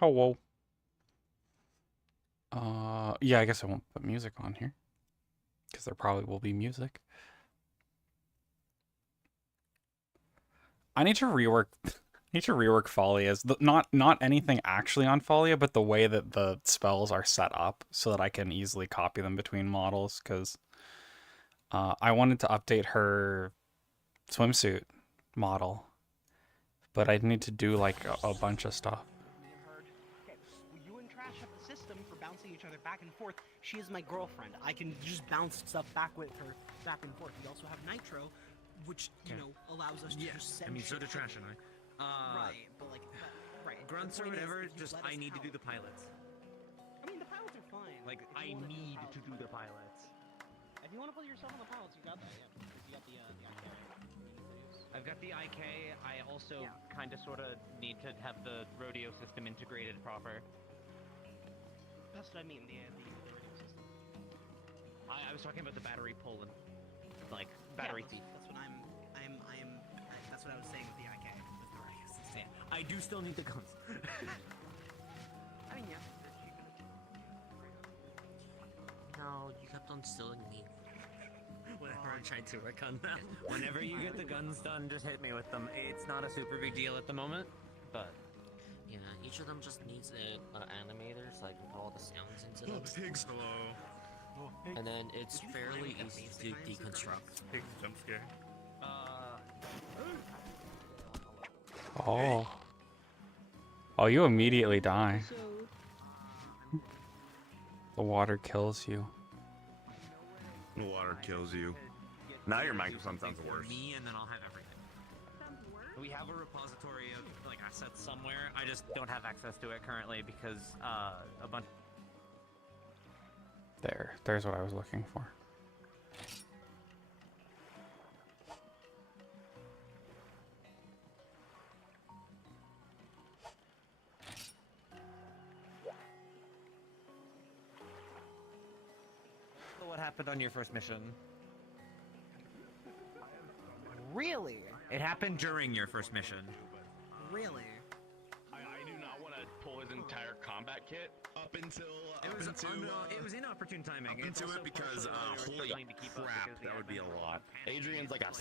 Hello. Yeah, I guess I won't put music on here because there probably will be music. I need to rework. Need to rework Falia's. Not anything actually on Falia, but the way that the spells are set up so that I can easily copy them between models. Because I wanted to update her swimsuit model, but I need to do like a bunch of stuff. Okay, well, you and Trash have the system for bouncing each other back and forth. She is my girlfriend. I can just bounce stuff back with her, back and forth. We also have Nitro, which, you know, allows us to just send so do Trash and I. Right, but like, right. Grunts or whatever, just I need to do the pilots. I mean, the pilots are fine. Like, I need to do the pilots. If you want to put yourself on the pilots, you got that, yeah. You got the IK. I've got the IK. I also kind of, sort of need to have the rodeo system integrated proper. That's what I mean, the radio system. I was talking about the battery pull and, like, battery thief. That's what that's what I was saying with the IK. With the radio system. Yeah, I do still need the guns. I mean, yeah. No, you kept on stealing me. Whenever I'm trying to work on them. Whenever you get the guns done, just hit me with them. It's not a super big deal at the moment, but... Yeah, each of them just needs an animator so I can put all the sounds into them. Pigs, hello. And then it's fairly easy to deconstruct. Pigs jump scare. Oh. Oh, you immediately die. The water kills you. The water kills you. Now your microphone sounds worse. Me, and then I'll have everything. We have a repository of like assets somewhere. I just don't have access to it currently because a bunch. There's what I was looking for. So what happened on your first mission? Really? It happened during your first mission. Really? I do not want to pull his entire combat kit Up until It was inopportune timing. into It's it also because partially holy trying to keep up crap, because that would be a lot. Adrian's like a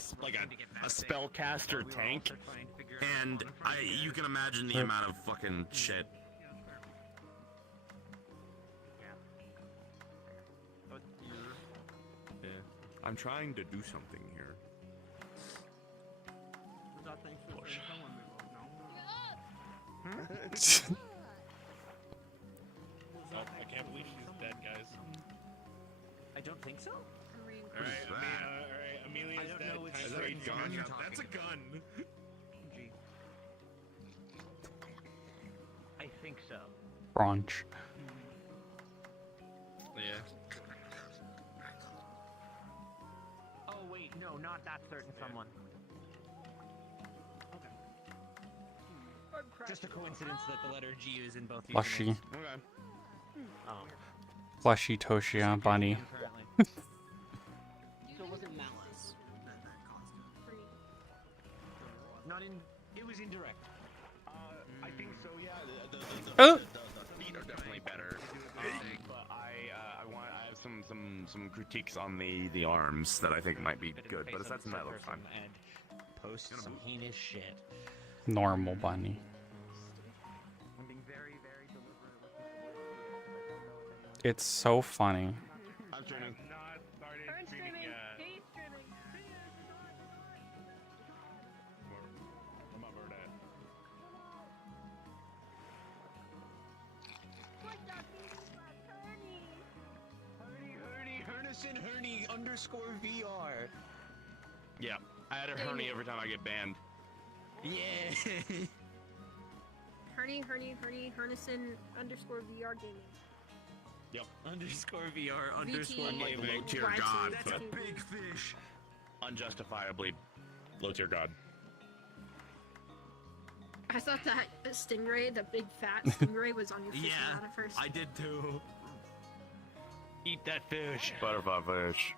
a spellcaster tank, and I you can imagine the amount of fucking shit. Yeah, I'm trying to do something here. push. Oh, I can't believe she's dead, guys. I don't think so. Alright, Amelia's I don't dead. know which Is that a certain gun gun? you're talking That's a gun. Gee. I think so. Brunch. Yeah. Oh wait, no, not that certain someone. Just a coincidence that the letter G is in both usernames. Flushy. Okay. Oh. Flushy Toshia Bunny. Currently. So it wasn't malice that caused it. Not in. It was indirect. I think so. Yeah. The feet are definitely better. But I I have some critiques on the arms that I think might be good, but aside from that, looks fine. And post some heinous shit. Normal bunny. I'm being very, very deliberate with It's so funny. I'm streaming. not started streaming yet. Where my bird at? Herney underscore VR. Yeah. I had a hernia every time I get banned. Yeah. Hernison underscore VR gaming. underscore VR underscore VT. Like gaming. low tier Right, god, so but that's Big fish. unjustifiably low tier god. I thought that stingray, the big fat stingray, was on your fish Yeah, at first. I did too. Eat that fish. Butterfly fish.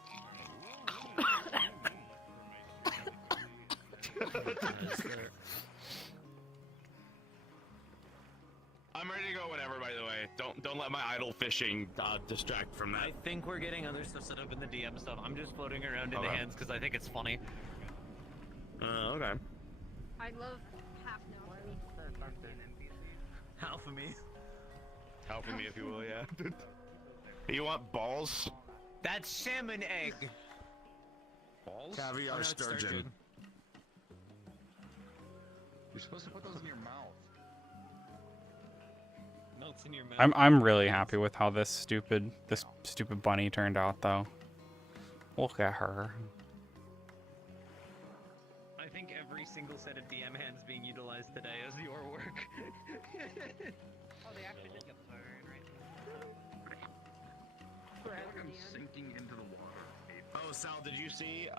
I'm ready to go whenever. By the way, don't let my idle fishing distract from that. I think we're getting other stuff set up in the DM stuff. I'm just floating around in the Okay. hands because I think it's funny. Okay. I love half now. Half of me. Help me, if you will. Yeah. You want balls? That's salmon egg. Balls? Caviar Oh, no, it's sturgeon. You're supposed to put those in your mouth. No, it's in your mouth. I'm really happy with how this stupid bunny turned out though. Look at her. I think every single set of DM hands being utilized today is your work. Oh, they actually did get the fire in, right? I feel like I'm sinking into the water. Oh, Sal, did you see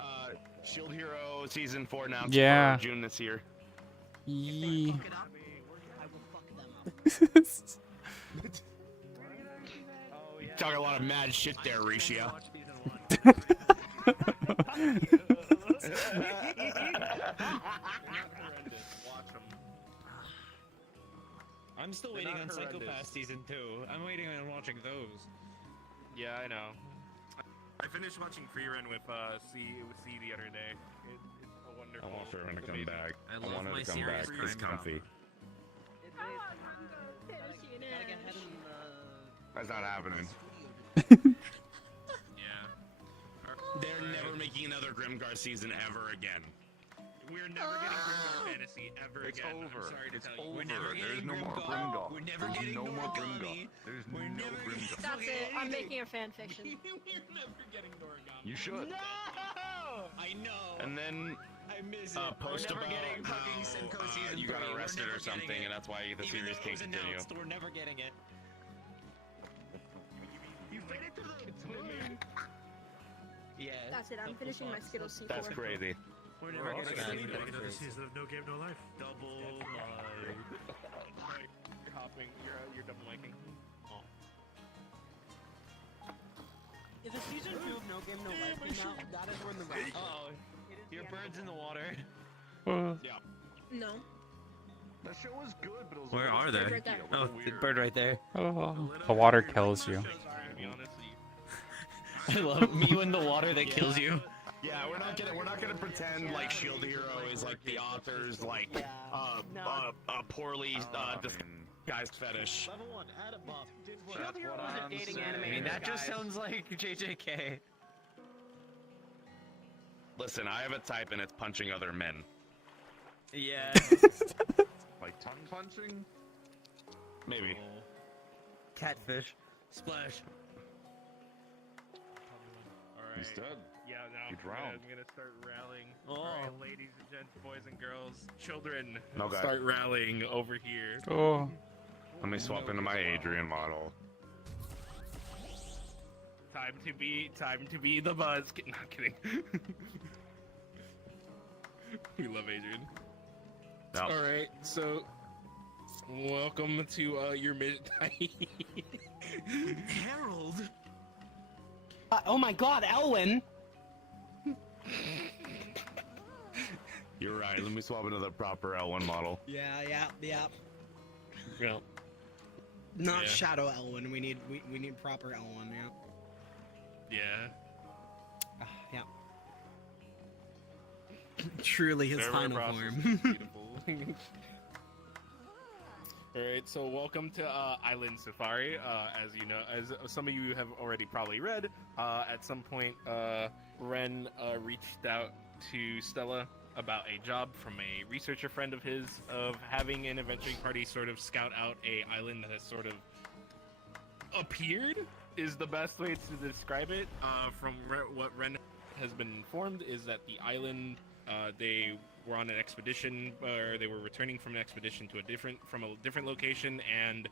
Shield Hero Season 4 announced Yeah. for June this year? Yee. Fuck it up, I will fuck them up. Oh, yeah. Talking a lot of mad shit there, Ricio. Watch season 1. I'm still waiting on Psychopath season 2. I'm waiting on watching those. Yeah, I know. I finished watching Free Run with C the other day. It's a wonderful. I want Fairman to come amazing. back. I I love want her my to come serious back. It's crime comfy. Gotta get head in the That's not happening. Yeah. They're never making another Grimgar season ever again. We're never getting Grimgar Fantasy ever It's again. over. I'm sorry to It's tell you. over. We're never There's getting no more Grimgar. Grimgar. We're never There's getting no more Noragami. Grimgar. There's We're no never getting Grimgar. That's it. I'm anything. making a fan fiction. We're never getting Noragami. You should. No! I know. And then I miss it. post We're never about getting fucking how, Senko season you got 3. We're arrested never or something, getting and it. that's why the Even series though it can't was continue. announced, we're never getting it. You made it to the moon. Yeah. That's it. I'm finishing my Skittles C4. That's crazy. We're never getting getting it. it. season of No Game No Life. Double live. You're hopping. You're double miking. If the season 2 of No Game No Life came out, that is when the round. Oh, It is your the bird's in the water. No. The show was good, but it was. Where are they? Right there. Oh, the bird right there. Oh, the water kills you. To be honest, I love me in the water that kills you. Yeah, we're not gonna pretend like Shield Hero is like the author's like poorly disguised fetish. Level 1, add a buff. Shield Hero was a dating anime. I mean, that just guys. sounds like JJK. Listen, I have a type and it's punching other men. Yeah. Like tongue punching? Maybe. Catfish. Splash. Alright. He's dead. Yeah, now He I'm drowned. gonna start rallying. Oh. Alright, ladies and gents, boys and girls, children, Okay. start rallying over here. Oh. Let me swap into my Adrian model. Time to be the buzz. Not kidding. We love Adrian. No. Alright, so welcome to your midnight. Harold. Oh my God, Elwin! You're right. Let me swap into the proper L1 model. Yeah. Yeah. Not Yeah. Shadow Elwin. We need proper Elwin. Yeah. Yeah. Yeah. Truly his Server final process form. is beautiful. Alright, so welcome to Island Safari. As you know, as some of you have already probably read, at some point, Ren reached out to Stella about a job from a researcher friend of his of having an adventuring party sort of scout out a island that has sort of appeared, is the best way to describe it. From what Ren has been informed is that the island, they were on an expedition, or they were returning from an expedition to a different location, and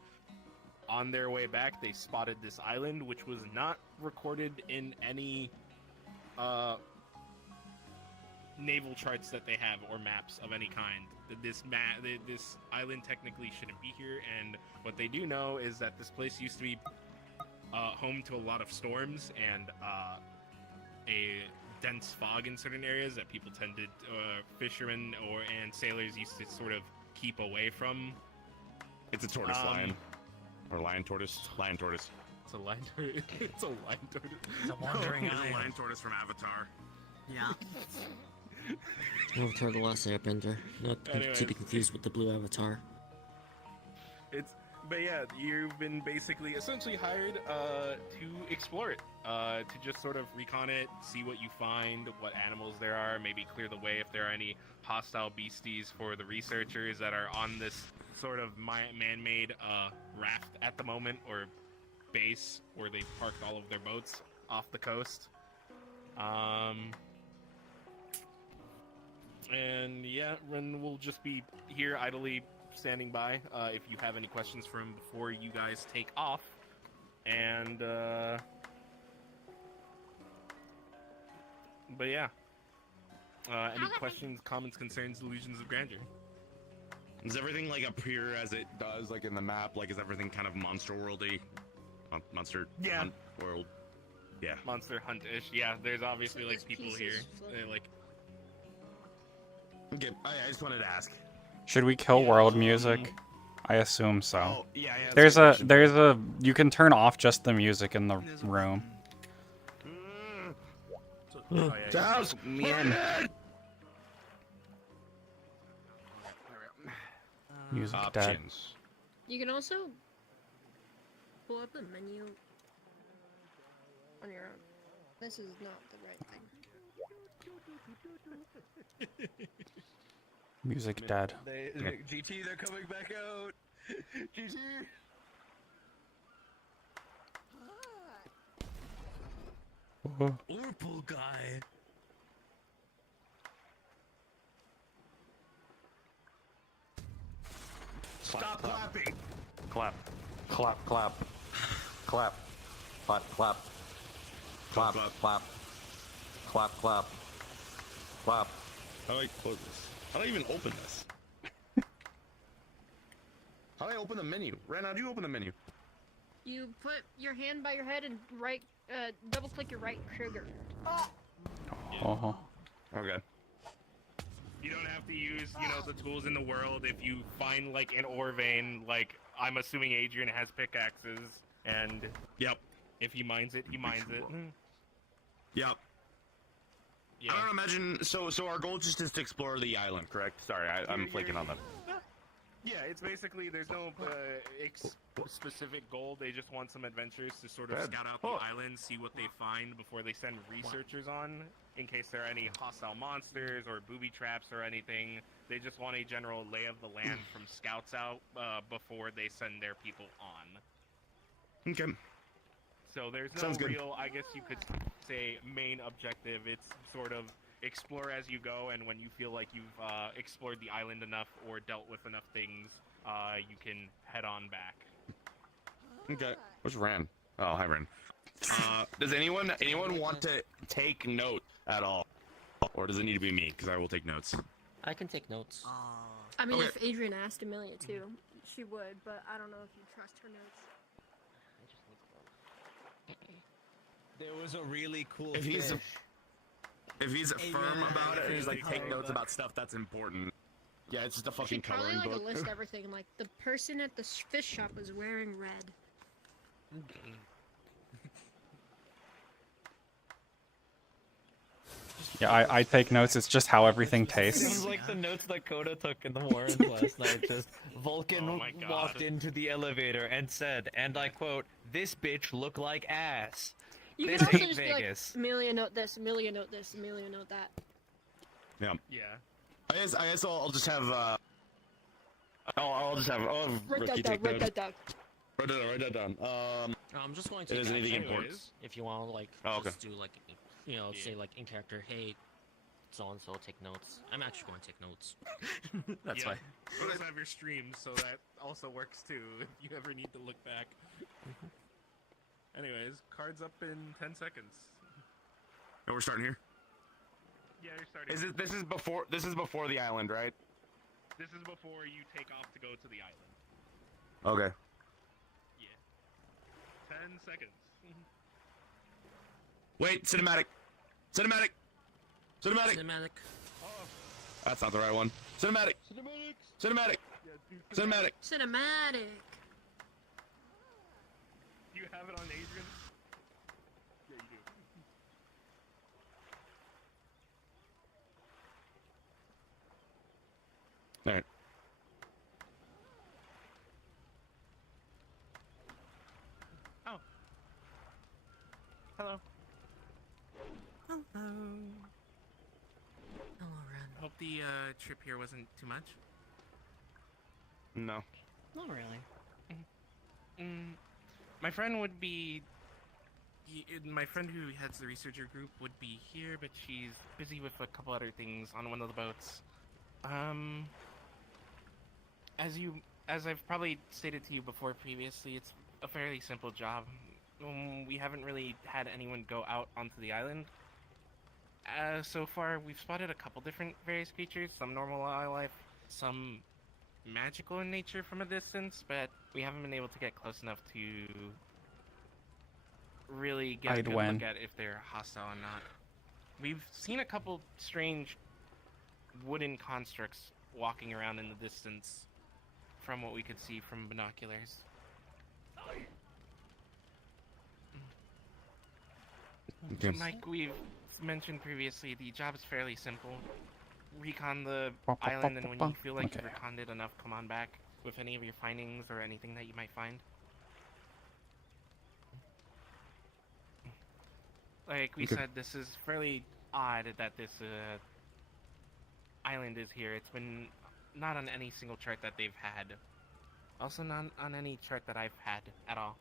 on their way back they spotted this island, which was not recorded in any naval charts that they have or maps of any kind. This island technically shouldn't be here, and what they do know is that this place used to be home to a lot of storms and a dense fog in certain areas that people tended, fishermen and sailors used to sort of keep away from. It's a tortoise lion. Or lion tortoise. Lion tortoise. It's a lion tortoise. It's a lion tortoise. It's a wandering It's a eye. lion tortoise from Avatar. Yeah. Avatar: The Last Airbender. Not to be Anyways. confused with the blue Avatar. But yeah, you've been basically essentially hired to explore it, to just sort of recon it, see what you find, what animals there are, maybe clear the way if there are any hostile beasties for the researchers that are on this sort of man-made raft at the moment, or base where they parked all of their boats off the coast. And yeah, Ren will just be here idly standing by if you have any questions for him before you guys take off. And but yeah, any questions, comments, concerns, delusions of grandeur? Does everything like appear as it does, like in the map? Like, is everything kind of monster worldy? Monster Yeah. Hunt world. Yeah. Monster Hunt-ish. Yeah, there's obviously like There's people pieces here. floating. They're like, Okay. I just wanted to ask. Should we kill world music? I assume so. Oh, yeah. That's There's good a question. there's a you can turn off just the music in the room. oh, yeah, House me in. Music dead. Options. You can also pull up the menu on your own. This is not the right thing. Music dead. GT, they're coming back out. GT. Whoa. Purple guy. Stop clapping. Clap. Clap, clap. Clap. Clap, clap. Clap, Clap. clap. Clap, clap. Clap. How do I close this? How do I even open this? How do I open the menu? Ren, how do you open the menu? You put your hand by your head and double click your right trigger. Oh. Okay. you don't have to use, the tools in the world. If you find like an ore vein, like I'm assuming Adrian has pickaxes, and Yep. if he mines it, he mines it. Yep. Yeah. I don't imagine. So our goal just is to explore the island, correct? Sorry, I'm flaking on them. Yeah, it's basically there's no specific goal. They just want some adventurers to sort of Good. scout out the island, see what they find before they send researchers on, in case there are any hostile monsters or booby traps or anything. They just want a general lay of the land from scouts out before they send their people on. Okay. So there's no Sounds good. real, I guess you could say, main objective. It's sort of explore as you go, and when you feel like you've explored the island enough or dealt with enough things, you can head on back. Okay. Where's Ran? Oh, hi, Ran. Does anyone want to take note at all, or does it need to be me? Because I will take notes. I can take notes. I mean, Okay. if Adrian asked Amelia too, she would, but I don't know if you trust her notes. There was a really cool If he's fish. If he's firm about it, and he's like take Hey, notes about stuff that's important. Yeah, it's just a She fucking probably coloring like book. list everything. Like the person at the fish shop was wearing red. Yeah, I take notes. It's just how everything Seems tastes. like the notes that Coda took in the Warrens last night. Just Vulcan Oh my God. walked into the elevator and said, and I quote, "This bitch look like ass." You This can also ain't just Vegas. be like, Amelia note this, Amelia note this, Amelia note that. Yeah. Yeah. I guess I'll just have. I'll just have. I'll have Write Ricky that down, take write notes. that down. Write that down. I'm just going to. Is take anything action. important? Anyways, If you want to like Oh, okay. just do like say like in character, hey, so and so take notes. I'm actually going to take notes. That's yeah. fine. You also have your streams, so that also works too, if you ever need to look back. Anyways, cards up in 10 seconds. Oh, we're starting here. Yeah, you're starting. Is it? This is before. This is before the island, right? This is before you take off to go to the island. Okay. Yeah. 10 seconds. Wait, cinematic. Cinematic. Cinematic. Cinematic. That's not the right one. Cinematic. Cinematic. Yeah, Cinematic. Cinematic. All right. Oh. Hello. Hello. Hello, Ren. Hope the trip here wasn't too much. No. Not really. My friend would be. My friend who heads the researcher group would be here, but she's busy with a couple other things on one of the boats. As I've probably stated to you before previously, it's a fairly simple job. We haven't really had anyone go out onto the island. So far, we've spotted a couple different various creatures, some normal wildlife, some magical in nature from a distance, but we haven't been able to get close enough to really get a good look at if they're hostile or not. We've seen a couple strange wooden constructs walking around in the distance from what we could see from binoculars. Okay. Like we've mentioned previously, the job is fairly simple. Recon the island, and when you feel like you've reconned it enough, come on back with any of your findings or anything that you might find. Like we said, this is fairly odd that this island is here. It's been not on any single chart that they've had. Also not on any chart that I've had at all.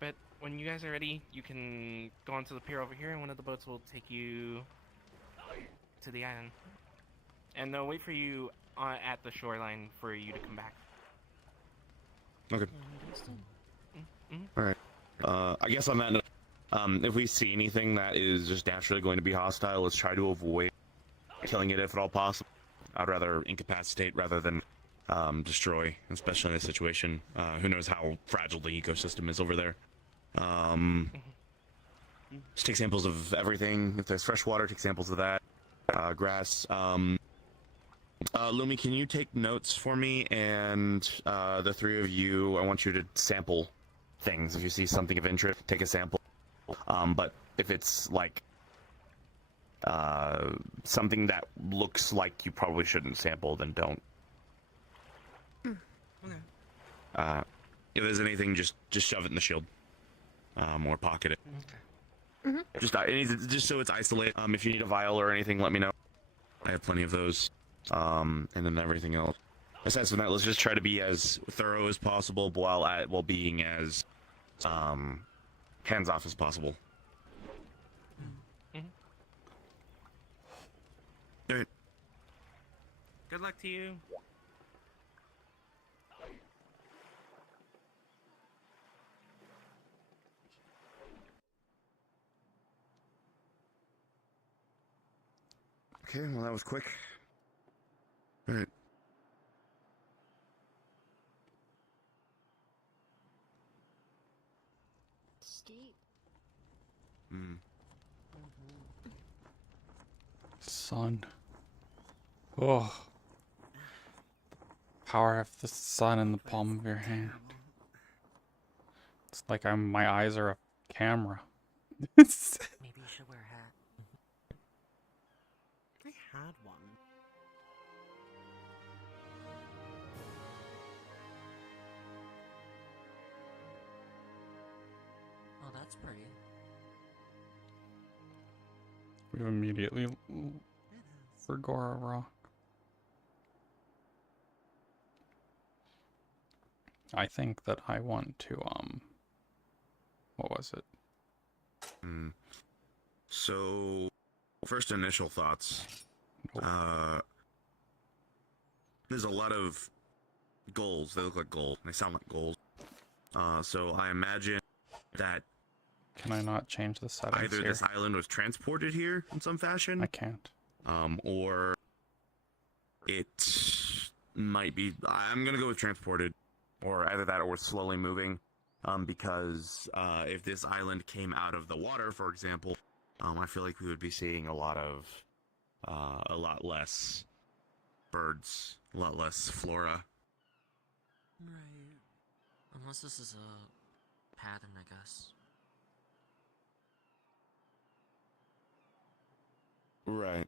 But when you guys are ready, you can go onto the pier over here, and one of the boats will take you to the island. And they'll wait for you at the shoreline for you to come back. Okay. All right. I guess on that note, if we see anything that is just naturally going to be hostile, let's try to avoid killing it if at all possible. I'd rather incapacitate rather than destroy, especially in this situation. Who knows how fragile the ecosystem is over there. Just take samples of everything. If there's fresh water, take samples of that. Grass. Lumi, can you take notes for me? And the three of you, I want you to sample things. If you see something of interest, take a sample. But if it's like something that looks like you probably shouldn't sample, then don't. Okay. If there's anything, just shove it in the shield, or pocket it. Okay. Just so it's isolated. If you need a vial or anything, let me know. I have plenty of those. And then everything else. Aside from that, let's just try to be as thorough as possible while being as hands off as possible. All right. Good luck to you. Okay, well that was quick. All right. Steep. Sun. Oh. Power of the sun in the palm of your hand. It's like my eyes are a camera. Maybe you should wear a hat. I had one. Oh, that's pretty. We immediately for Gora Rock. I think that I want to what was it? So first initial thoughts. There's a lot of goals. They look like gold. They sound like gold. So I imagine that Can I not change the settings either here? this island was transported here in some fashion. I can't. Or it might be. I'm gonna go with transported, or either that or slowly moving. Because if this island came out of the water, for example, I feel like we would be seeing a lot less birds, a lot less flora. Right. Unless this is a pattern, I guess. Right.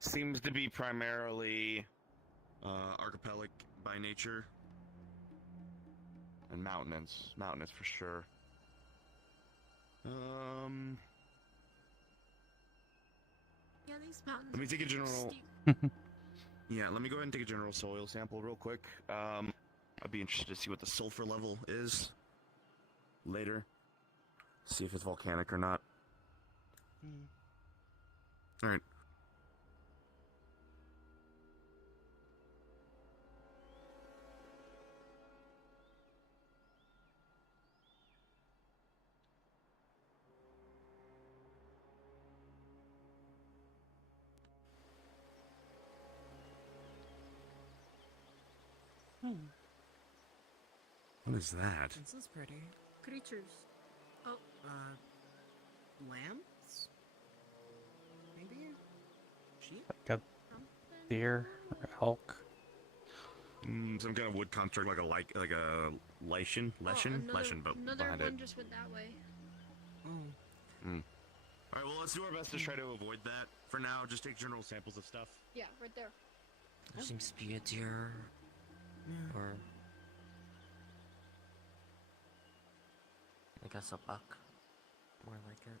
Seems to be primarily archipelagic by nature. And mountainous for sure. Yeah, these mountains. Let me take a general. steep. Yeah, let me go ahead and take a general soil sample real quick. I'd be interested to see what the sulfur level is later. See if it's volcanic or not. All right. What is that? This is pretty. Creatures. Oh, Lambs? Maybe? Sheep? Got something. deer, or elk. Some kind of wood construct like a Lycian boat Another behind one it. just went that way. Oh. All right, well, let's do our best to try to avoid that for now. Just take general samples of stuff. Yeah, right there. There seems to be a deer, or I guess a buck. More like it.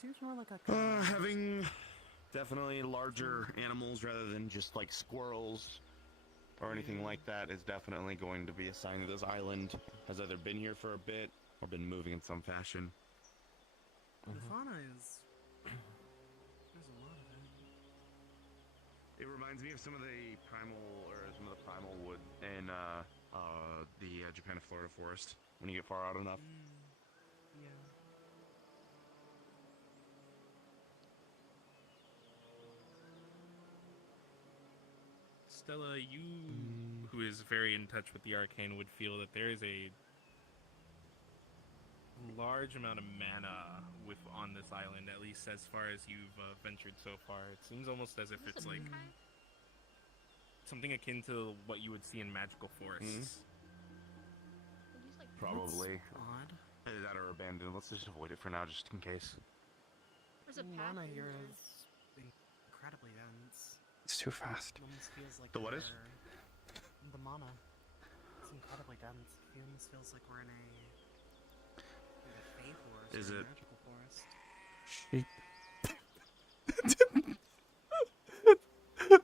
Seems more like a. Having definitely larger animals rather than just like squirrels or anything like that is definitely going to be a sign that this island has either been here for a bit or been moving in some fashion. The fauna is. There's a lot of it. It reminds me of some of the primal wood in the Japan and Florida forest when you get far out enough. Yeah. Stella, you, who is very in touch with the arcane, would feel that there is a large amount of mana on this island, at least as far as you've ventured so far. It seems almost as if it's like something akin to what you would see in magical forests. Probably. Odd. Either that or abandoned. Let's just avoid it for now, just in case. There's a Mana path in here there. is incredibly dense. It's too fast. It almost feels like The what is? The mana. It's incredibly dense. It almost feels like we're in a fey forest. Is or a it? magical forest. Sheep. The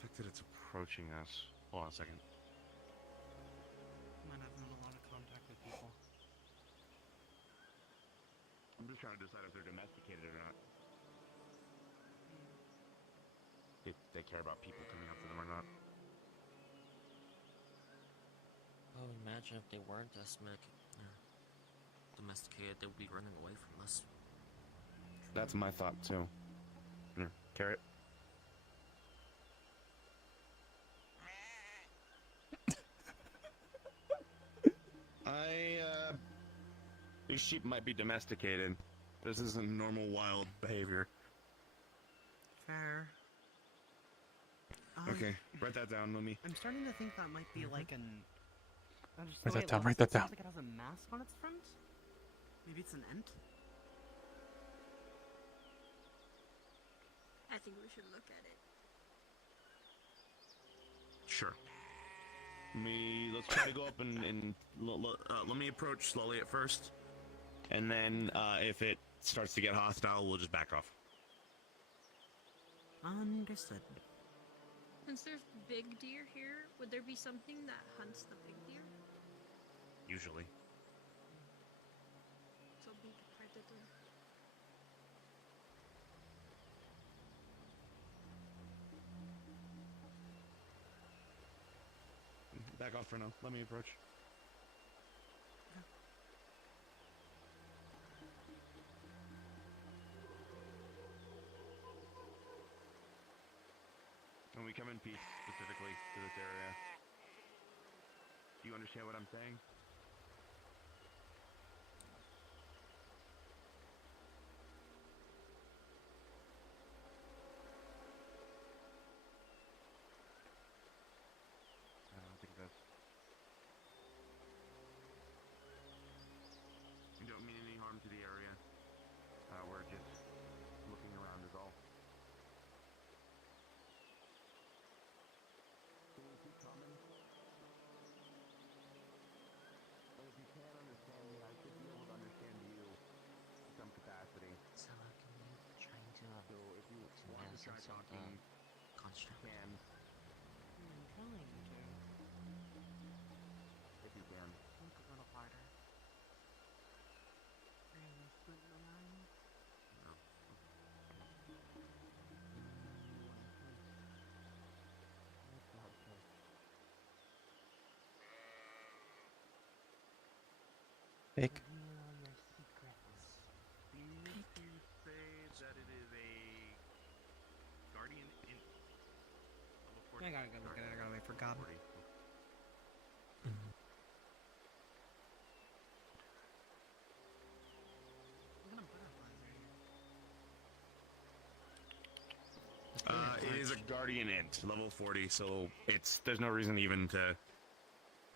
fact that it's approaching us. Hold on a second. Might have known a lot of contact with people. I'm just trying to decide if they're domesticated or not. If they care about people coming up to them or not. Oh, imagine if they weren't domesticated, they would be running away from us. That's my thought too. Here, carrot. These sheep might be domesticated. This isn't normal wild behavior. Fair. Okay, write that down, let me. I'm starting to think that might be like an. Just Write the way that it down, looks, write that it sounds down. like it has a mask on its front. Maybe it's an ent. I think we should look at it. Sure. Let's try to go up and let me approach slowly at first. And then, if it starts to get hostile, we'll just back off. Understood. Since there's big deer here, would there be something that hunts the big deer? Usually. So big predator. Back off for now. Let me approach. When we come in peace, specifically to this area, do you understand what I'm saying? I don't think that's... You don't mean any harm to the area. the try sense of the talking construct. Cam I'm trying to. if you can. Think a little harder. Really split the lines. No. Fake. Reveal your secrets. Seems to say that it is a guardian int. Level 40. I gotta go look at it. I gotta wait for God. 40. What kind of butterflies are It is a guardian int, level 40, so there's no reason even to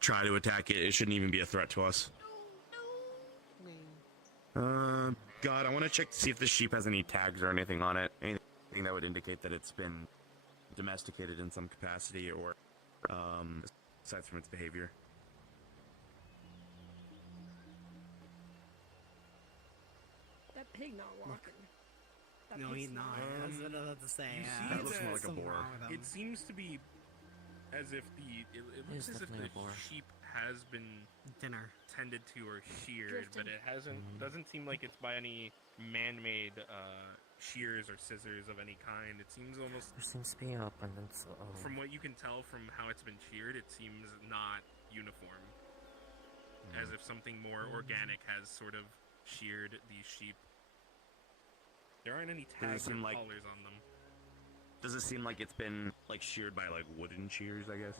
try to attack it. It shouldn't even be a threat to us. you? God, I want to check to see if the sheep has any tags or anything on it. Anything that would indicate that it's been domesticated in some capacity or, aside from its behavior. That pig not walking. That No, pig's he's not. That's what I was about to say. You Yeah, see That looks more like a something boar. wrong with him. It seems to be as if it looks is as if definitely the a boar. sheep has been Dinner. tended to or sheared, but Drifted. it doesn't seem like it's by any man-made shears or scissors of any kind. It seems almost, There seems to be an abundance of. from what you can tell from how it's been sheared, it seems not uniform. As if something more organic has sort of sheared these sheep. There aren't any tags or seem like- collars on them. Does it seem like it's been, like, sheared by, like, wooden shears, I guess?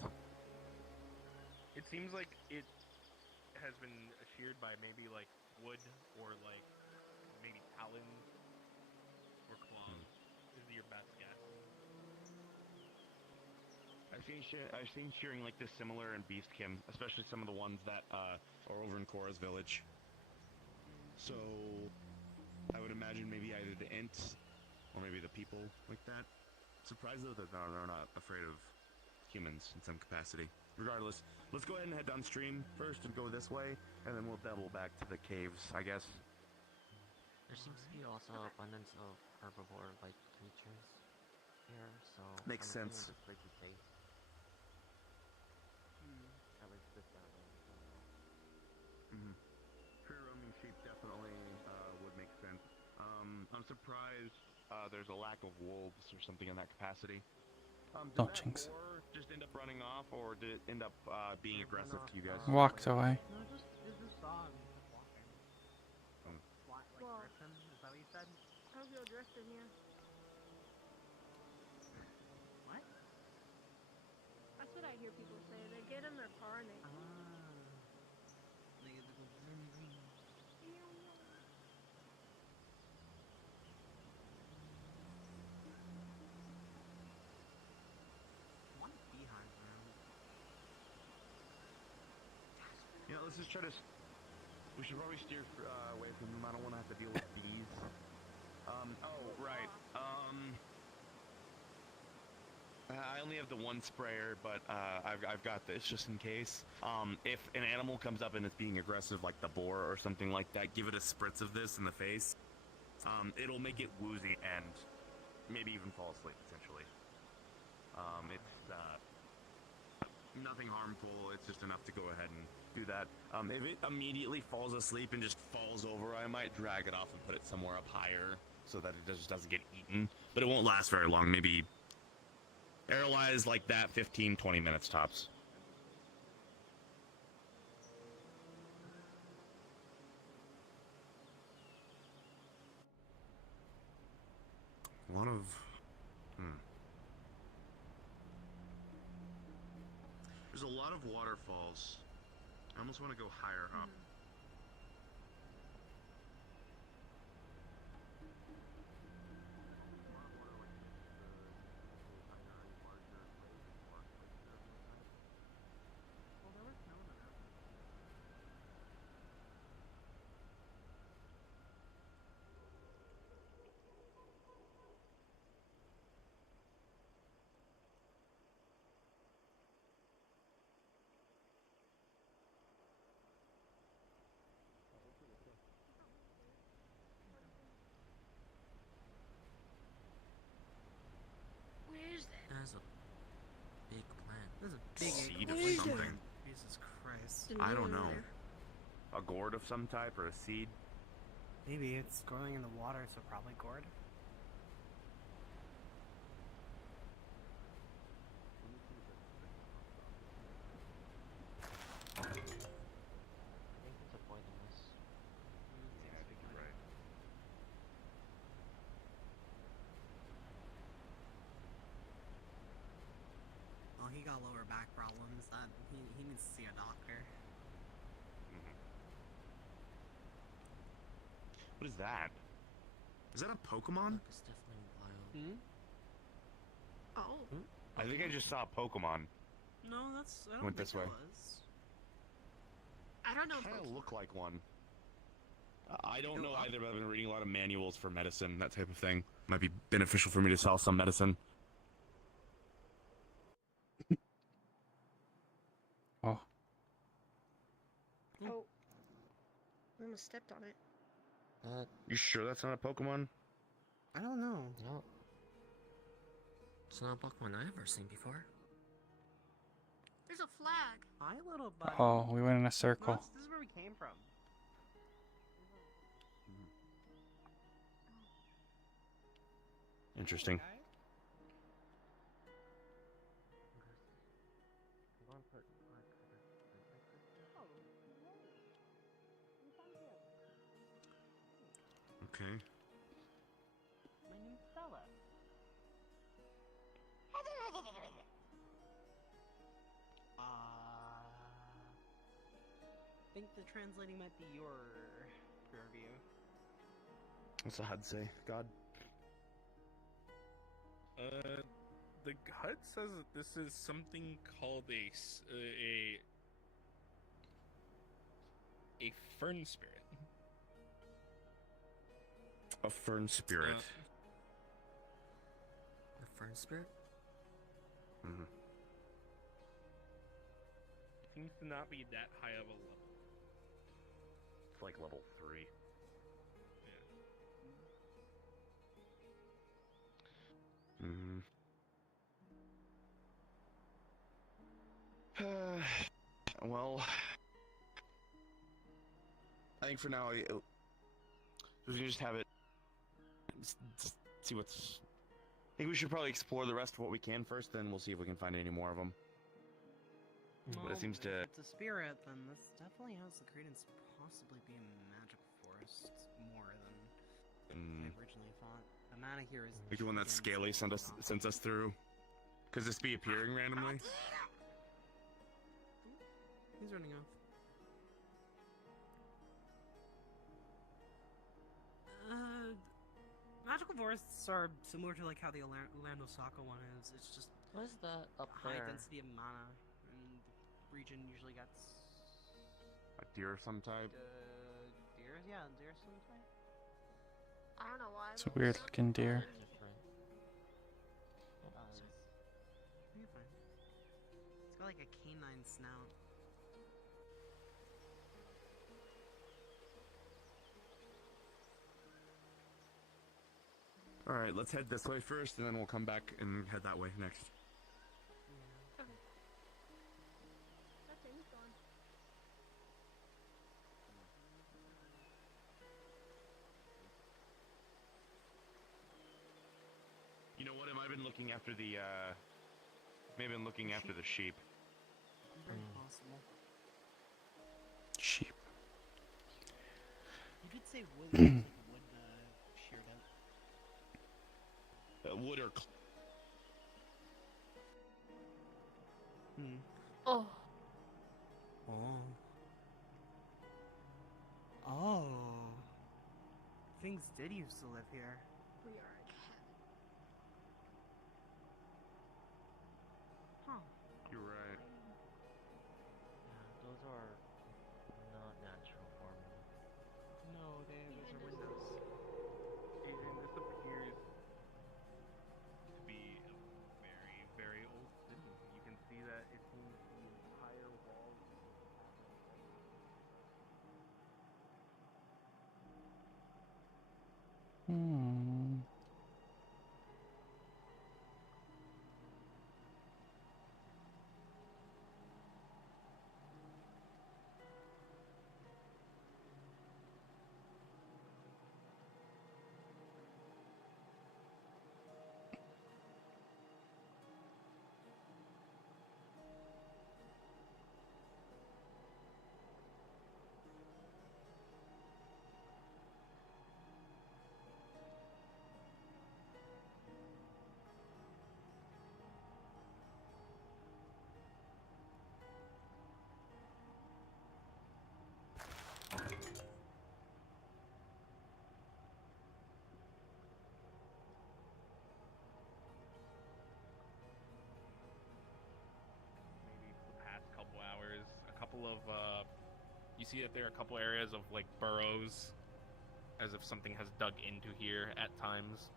It seems like it has been sheared by maybe like wood or like maybe talons or claws. Is your best guess? I've seen shearing like this similar in Beastkin, especially some of the ones that are over in Korra's village. So I would imagine maybe either the Ents or maybe the people like that. Surprised though that they're not afraid of humans in some capacity. Regardless, let's go ahead and head downstream first and go this way, and then we'll double back to the caves, I guess. There seems to be also abundance of herbivore-like creatures here, so Makes I'm assuming sense. this place is safe. At least this area. Free roaming sheep definitely would make sense. I'm surprised there's a lack of wolves or something in that capacity. Did Don't that jinx. boar just end up running off, or did it end up being aggressive to you guys? Walked away. No, just saw him just walking. Um. Like Well- drifting? Is that what you said? I'll go drifting, yeah. What? That's what I hear people say. They get in their car and they. They get to go zoom zoom. One beehive around. Yeah, let's just try to. We should probably steer away from them. I don't want to have to deal with bees. Oh, right. I only have the one sprayer, but I've got this just in case. If an animal comes up and it's being aggressive, like the boar or something like that, give it a spritz of this in the face. It'll make it woozy and maybe even fall asleep, potentially. It's nothing harmful. It's just enough to go ahead and do that. If it immediately falls asleep and just falls over, I might drag it off and put it somewhere up higher so that it just doesn't get eaten. But it won't last very long. Maybe paralyzed like that, 15-20 minutes tops. A lot of... There's a lot of waterfalls. I almost want to go higher up. Well, there was snow in the mountains. This is a big Seed egg. of something. Jesus Christ. Didn't I go don't over know. there. A gourd of some type or a seed? Maybe it's growing in the water, so probably gourd. I think it's a poisonous. Right. Well, he got lower back problems. That he needs to see a doctor. What is that? Is that a Pokemon? Look, it's definitely wild. Hmm? Oh. I think I just saw a Pokemon. No, that's. I don't Went think this way. it was. I don't know. Kind of Pokemon. look like one. I don't go know up? either, but I've been reading a lot of manuals for medicine, that type of thing. Might be beneficial for me to sell some medicine. Oh, Oh. I almost stepped on it. You sure that's not a Pokemon? I don't know. No. It's not a Pokemon I've ever seen before. There's a flag. Hi, little buddy. oh, we went in a No, circle. this is where we came from. Interesting. Hey, guy. I'm going to put Okay. My name's Stella. I think the translating might be your purview. What's the HUD say? God. The HUD says that this is something called a fern spirit. A fern spirit. the Fern Spirit? Mhm. Seems to not be that high of a level. It's like level 3. Mhm. Well, I think for now, we can just have it. Just see what's. I think we should probably explore the rest of what we can first, then we'll see if we can find any more of them. But it seems if to. it's a spirit, then this definitely has the credence to possibly be a magic forest more than I originally thought. The mana here is Like the one that Scaly sent us through. Could this be appearing randomly? He's running off. Magical forests are similar to like how the Orlando Soccer one is. It's just What is that up high there? density of mana, and the region usually gets A deer of some type? deer. Yeah, deer sometime. I don't know why. It's a weird looking deer. Different. Oh, sorry. You're fine. It's got like a canine snout. Alright, let's head this way first, and then we'll come back and head that way next. Okay. That thing's gone. You know what? Have I been looking after the, Maybe been looking after the sheep. Very possible. Sheep. You did say wood, like wood sheared out. Wood or. Oh. Oh. Oh. Things did used to live here. We are a cat. Huh. You're right. Yeah, those are not natural hormones. No, those are Even windows. Adrian, this appears to be a very, very old city. You can see that it seems the entire walls. Hmm. of you see that there are a couple areas of like burrows, as if something has dug into here at times.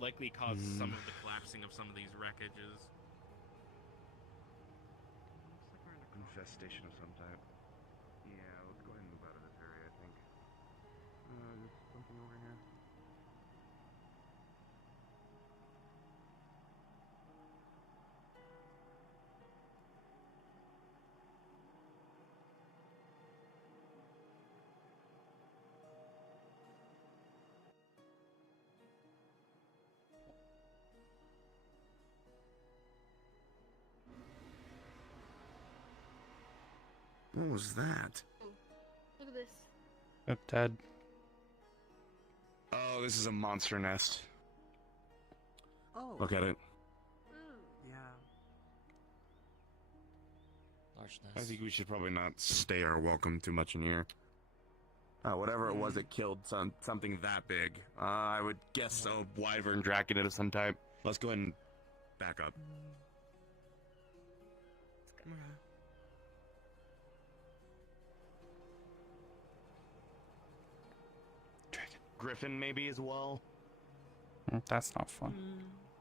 Likely caused some of the collapsing of some of these wreckages. Infestation of some type. Yeah, let's go ahead and move out of this area, I think. There's something over here. What was that? Look at this. Dead. Oh, this is a monster nest. Oh. Look at it. Yeah. Largeness. I think we should probably not stay our welcome too much in here. Whatever it was that killed something that big. I would guess a wyvern draconid of some type. Let's go ahead and back up. Dragon. Griffin maybe as well. That's not fun.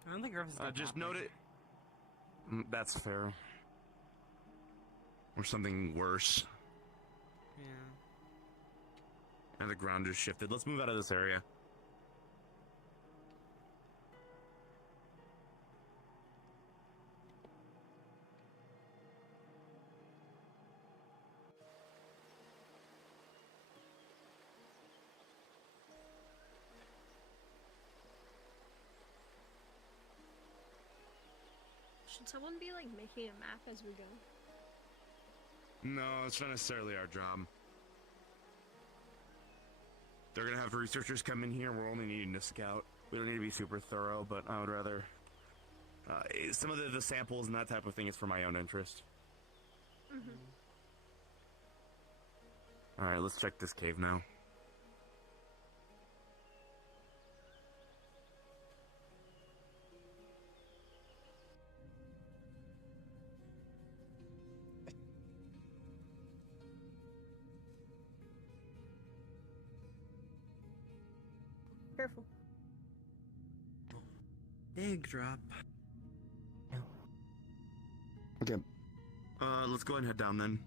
I don't think Griffin's Just note it. That's fair. Or something worse. Yeah. And the ground just shifted. Let's move out of this area. Should someone be like making a map as we go? No, it's not necessarily our job. They're gonna have researchers come in here. We're only needing to scout. We don't need to be super thorough, but I would rather... some of the samples and that type of thing is for my own interest. Alright, let's check this cave now. Careful. Big drop. Okay. Let's go ahead and head down then.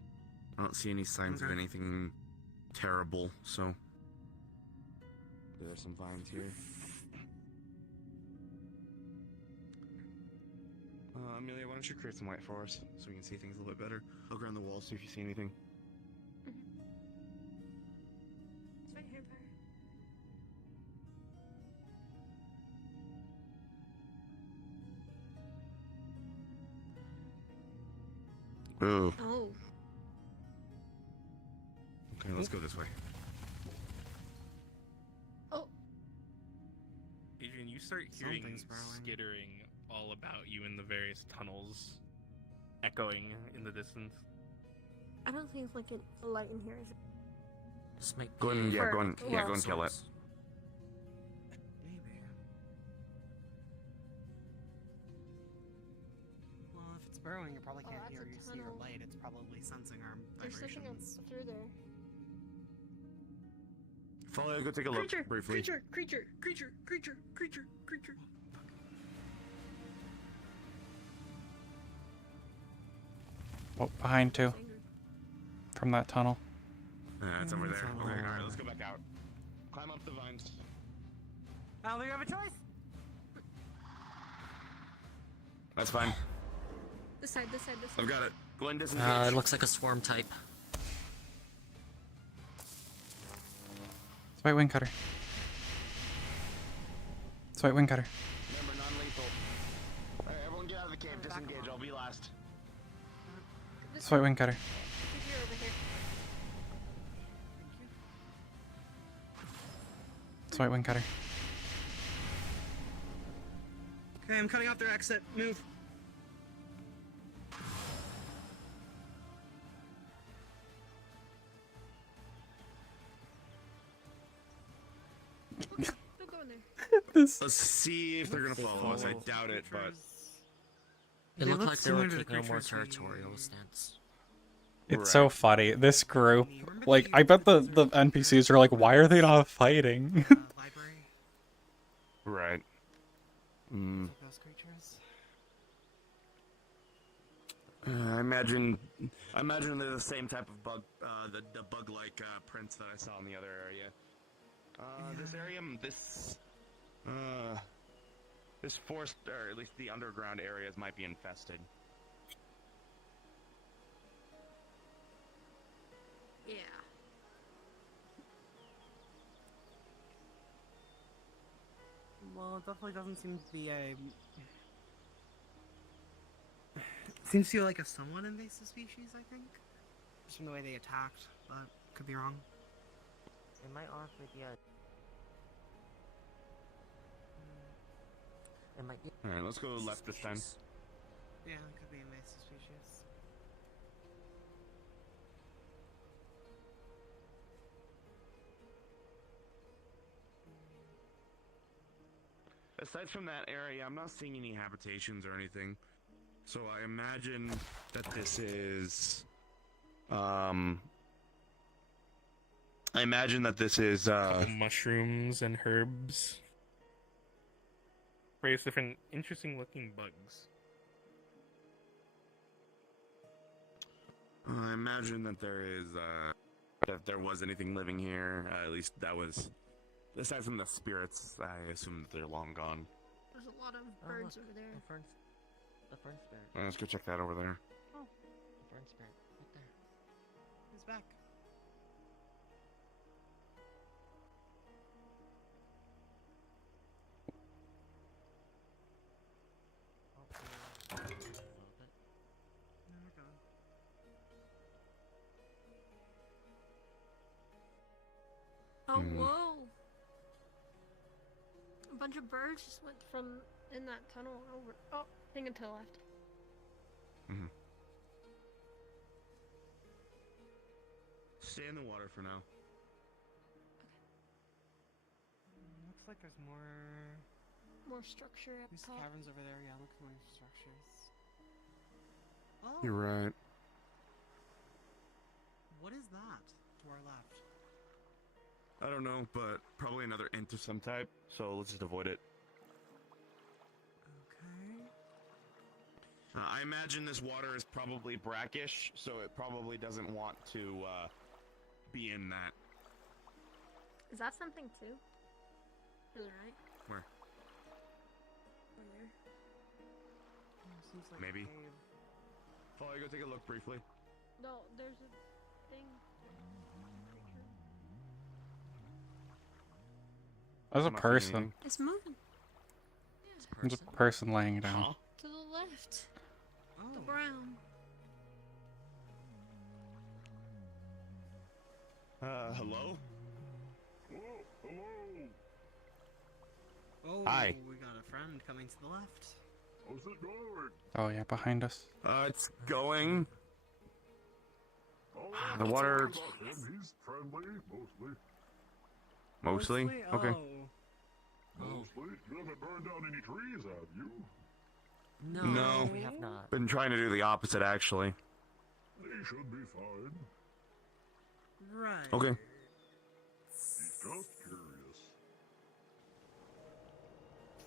I don't see any signs of Okay. anything terrible, so... There's some vines here. Amelia, why don't you create some light for us, so we can see things a little bit better? Look around the wall, see if you see anything. It's right here, Fire. Oh. Oh. Okay, let's go this way. Oh. Adrian, you start hearing Something's burrowing. skittering all about you in the various tunnels, echoing in the distance. I don't think like a light in here is. This might Go and, be yeah, For- go and, yeah, well, go and kill it. source. Maybe. Well, if it's burrowing, it probably Oh, can't that's hear a you see your tunnel. light. It's probably sensing our There's something vibrations. else through there. Falia, go take a look briefly. Creature! Creature! Creature! Creature! Creature! Creature! Oh, behind too. It's angry. From that tunnel. It's over there. It's Okay, over there. alright, let's go back out. Climb up the vines. I don't think I have a choice! That's fine. This side, this side, this side. I've got it. Go and disengage. It looks like a swarm type. It's white wing cutter. It's white wing cutter. Remember, non-lethal. Alright, everyone get out of the cave. Disengage. I'll be last. This It's white wing cutter. Creature over here. It's white wing cutter. Okay, I'm cutting off their exit. Move. Don't go in there. Let's see if they're gonna follow us. I doubt it, but... It They looked look like they were similar to the taking a more creatures we- territorial stance. It's so Right. funny. This group, Amy, remember like, the I bet the professor NPCs are like, why are they not fighting? library? Right. Mm. Like those creatures. I imagine they're the same type of bug, the bug-like prints that I saw in the other area. This area, this forest, or at least the underground areas, might be infested. Yeah. Well, it definitely doesn't seem to be a. Seems to be like a somewhat invasive species, I think. Just from the way they attacked, but could be wrong. It might honestly be a. It might be. All right, let's go left this time. Yeah, it could be invasive species. Aside from that area, I'm not seeing any habitations or anything. So I imagine that this is, I imagine that this is, Couple mushrooms and herbs. Various different interesting looking bugs. I imagine that there is, that there was anything living here. At least that was, aside from the spirits, I assume that they're long gone. There's a lot of Oh, birds look, over there. the fern spirit. Let's go check that over there. The fern spirit, right there. He's back. Oh, yeah. A little bit. No, we're going. Oh, Hmm. whoa! A bunch of birds just went from in that tunnel over. Oh, hanging to the left. Mm-hmm. Stay in the water for now. Looks like there's more. More structure up These top. caverns over there. Yeah, look for more structures. Oh, You're right. what is that to our left? I don't know, but probably another int of some type, so let's just avoid it. Okay. I imagine this water is probably brackish, so it probably doesn't want to be in that. Is that something too? Is it right? Where? Over there. Seems like Maybe. a cave. Follow, go take a look briefly. No, there's a thing. There's a I'm not seeing person. anything. It's moving. There's a person laying down. Huh? To the left. Oh. The brown. Hello? Oh, Hi. we got a friend coming to the left. How's it going? Oh yeah, behind us. It's going. Oh, The water- about him. He's friendly, mostly. Mostly? Okay. Oh. Mostly. You haven't burned down any trees, have you? No. No. We have not. Been trying to do the opposite, actually. They should be fine. Right. Okay. Just curious.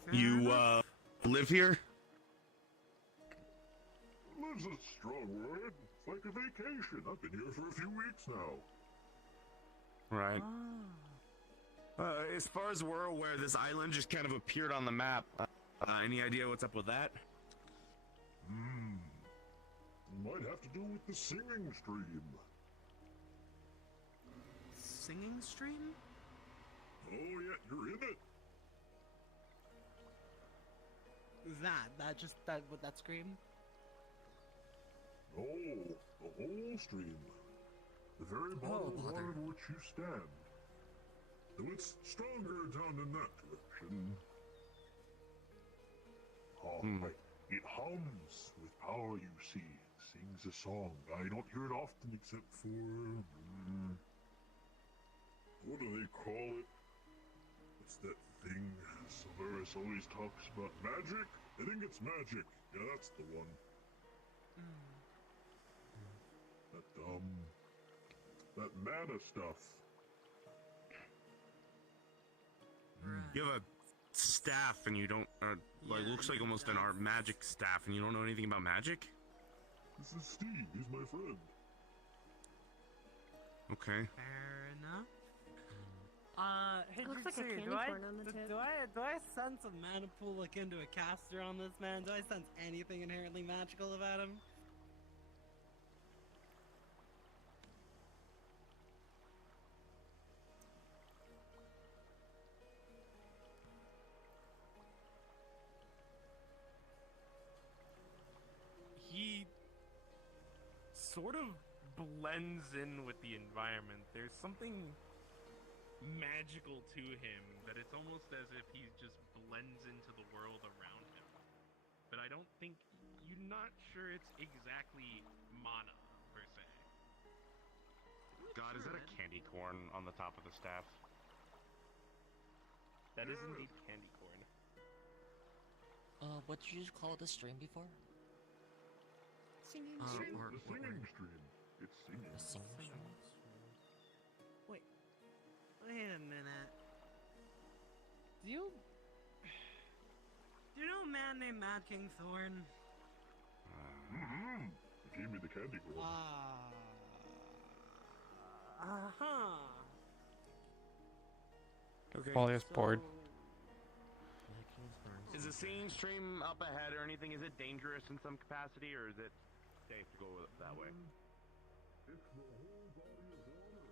Fair You, enough. live here? Live's a strong word. It's like a vacation. I've been here for a few weeks now. Right. Ah. As far as we're aware, this island just kind of appeared on the map. Any idea what's up with that? Might have to do with the singing stream. Singing stream? Oh, yeah, you're in it. Would that scream? No, the whole stream. The very bottom of water in which you stand. Though it's stronger down in that direction. It hums with power, you see. Sings a song. I don't hear it often except for... what do they call it? What's that thing Solaris always talks about? Magic? I think it's magic. Yeah, that's the one. That mana stuff. You have a staff and you don't, like, looks like almost an art magic staff and you don't know anything about magic? This is Steve. He's my friend. Fair Okay. enough. Hey, Looks like a Jutsu, candy corn on the tip. do I sense a mana pool akin to a caster on this man? Do I sense anything inherently magical about him? He sort of blends in with the environment. There's something magical to him that it's almost as if he just blends into the world around him. But I don't think you're not sure it's exactly mana per se. God, is that a candy corn on the top of the staff? That is indeed candy corn. What did you call the stream before? Singing Uh, stream. or- The singing stream. It's singing. The singing stream? Wait a minute. Do you know a man named Mad King Thorn? Mm-hmm. He gave me the candy corn. Uh-huh. Okay. Falia's bored. Is the singing stream up ahead or anything? Is it dangerous in some capacity or is it safe to go that way? It's the whole body of water.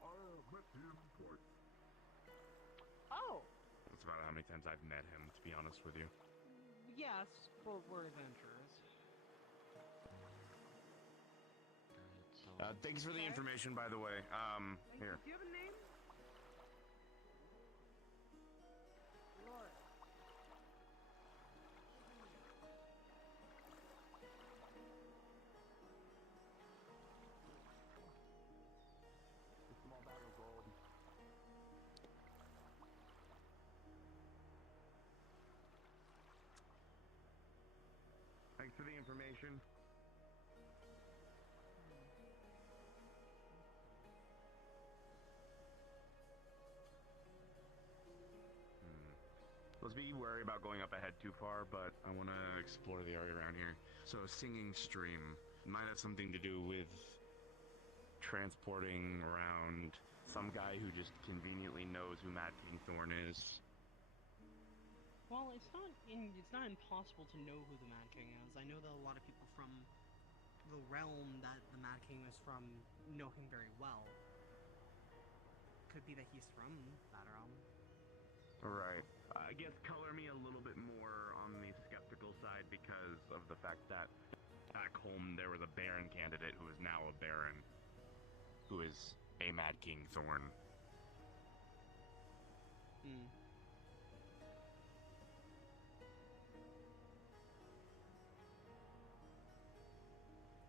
I met him twice. Oh, That's about how many times I've met him, to be honest with you. yes, but we're adventurers. Alright, so Thanks for the information, by the way. Here. Do you have a name? Small bag of gold. Thanks for the information. Let's be wary about going up ahead too far, but I want to explore the area around here. So, singing stream might have something to do with transporting around some guy who just conveniently knows who Mad King Thorn is. Well, it's not impossible to know who the Mad King is. I know that a lot of people from the realm that the Mad King is from know him very well. Could be that he's from that realm. Right. I guess color me a little bit more on the skeptical side because of the fact that back home there was a Baron candidate who is now a Baron, who is a Mad King Thorn. Hmm.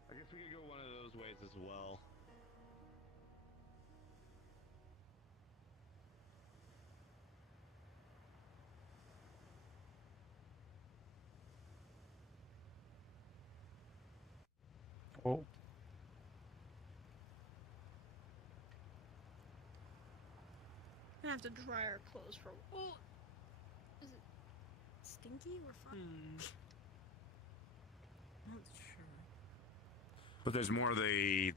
I guess we could go one of those ways as well. Oh. Gonna have to dry our clothes for. Oh, is it stinky? We're fine. Not sure. But there's more of the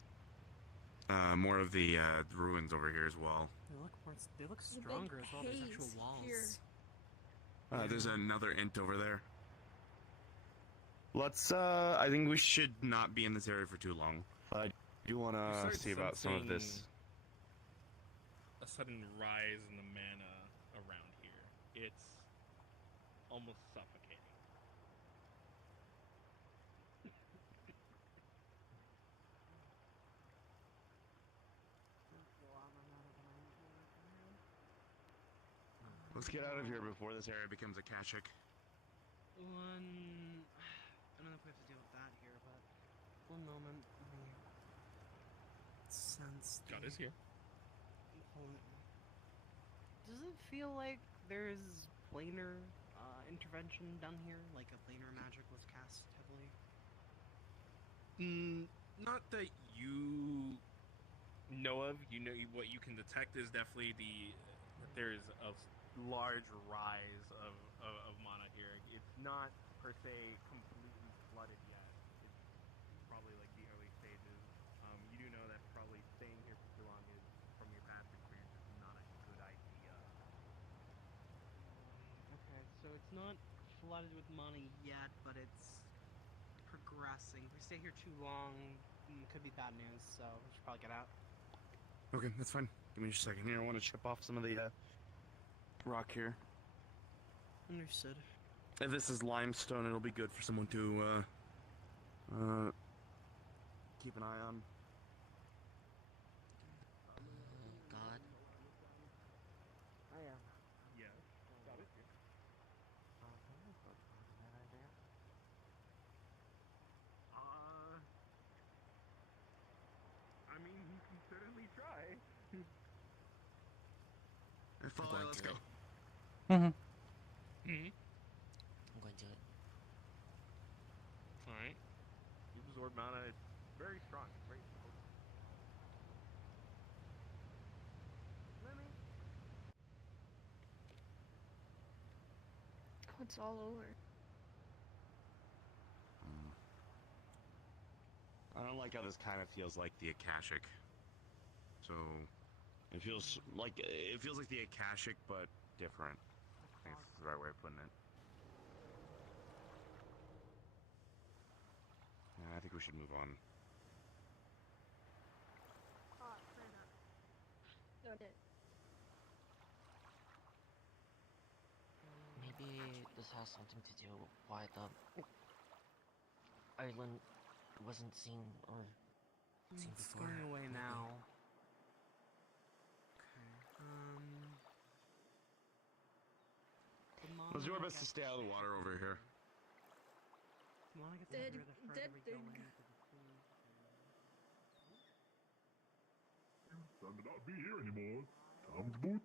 ruins over here as well. They look There's a big stronger as well. There's actual haze walls. here. There's another int over there. Let's, I think we should not be in this area for too long. But I do want You to start see about some of this. sensing a sudden rise in the mana around here. It's almost suffocating. Let's get out of here before this area becomes a Akashic. I don't know if we have to deal with that here, but one moment. Let me sense. God is here. Hold it. Does it feel like there's planar intervention done here? Like a planar magic was cast heavily? Not that you know of. You know what you can detect is definitely that there is a large rise of mana here. It's not per se completely flooded yet. It's probably like the early stages. You do know that probably staying here for too long is, from your past experience, is not a good idea. Okay, so it's not flooded with money yet, but it's progressing. If we stay here too long, could be bad news, so we should probably get out. Okay, that's fine. Give me just a second here. I want to chip off some of the rock here. Understood. If this is limestone, it'll be good for someone to keep an eye on. God. I am. Yeah, got it. I mean, you can certainly try. Falia, let's go. Mm-hmm. I'm going to it. All right. You absorb mana. It's very strong. It's very potent. Lemmy. Oh, it's all over. I don't like how this kind of feels like the Akashic. So, it feels like the Akashic, but different. I think that's the right way of putting it. Yeah, I think we should move on. Oh, fair enough. No, it. Maybe this has something to do with why the island wasn't seen or seen It's before. going away maybe. now. Okay. Let's do our best to stay out of the water over here. The mana gets Dead- heavier the further dead we go thing. into the sea. Time to not be here anymore. Time to boot.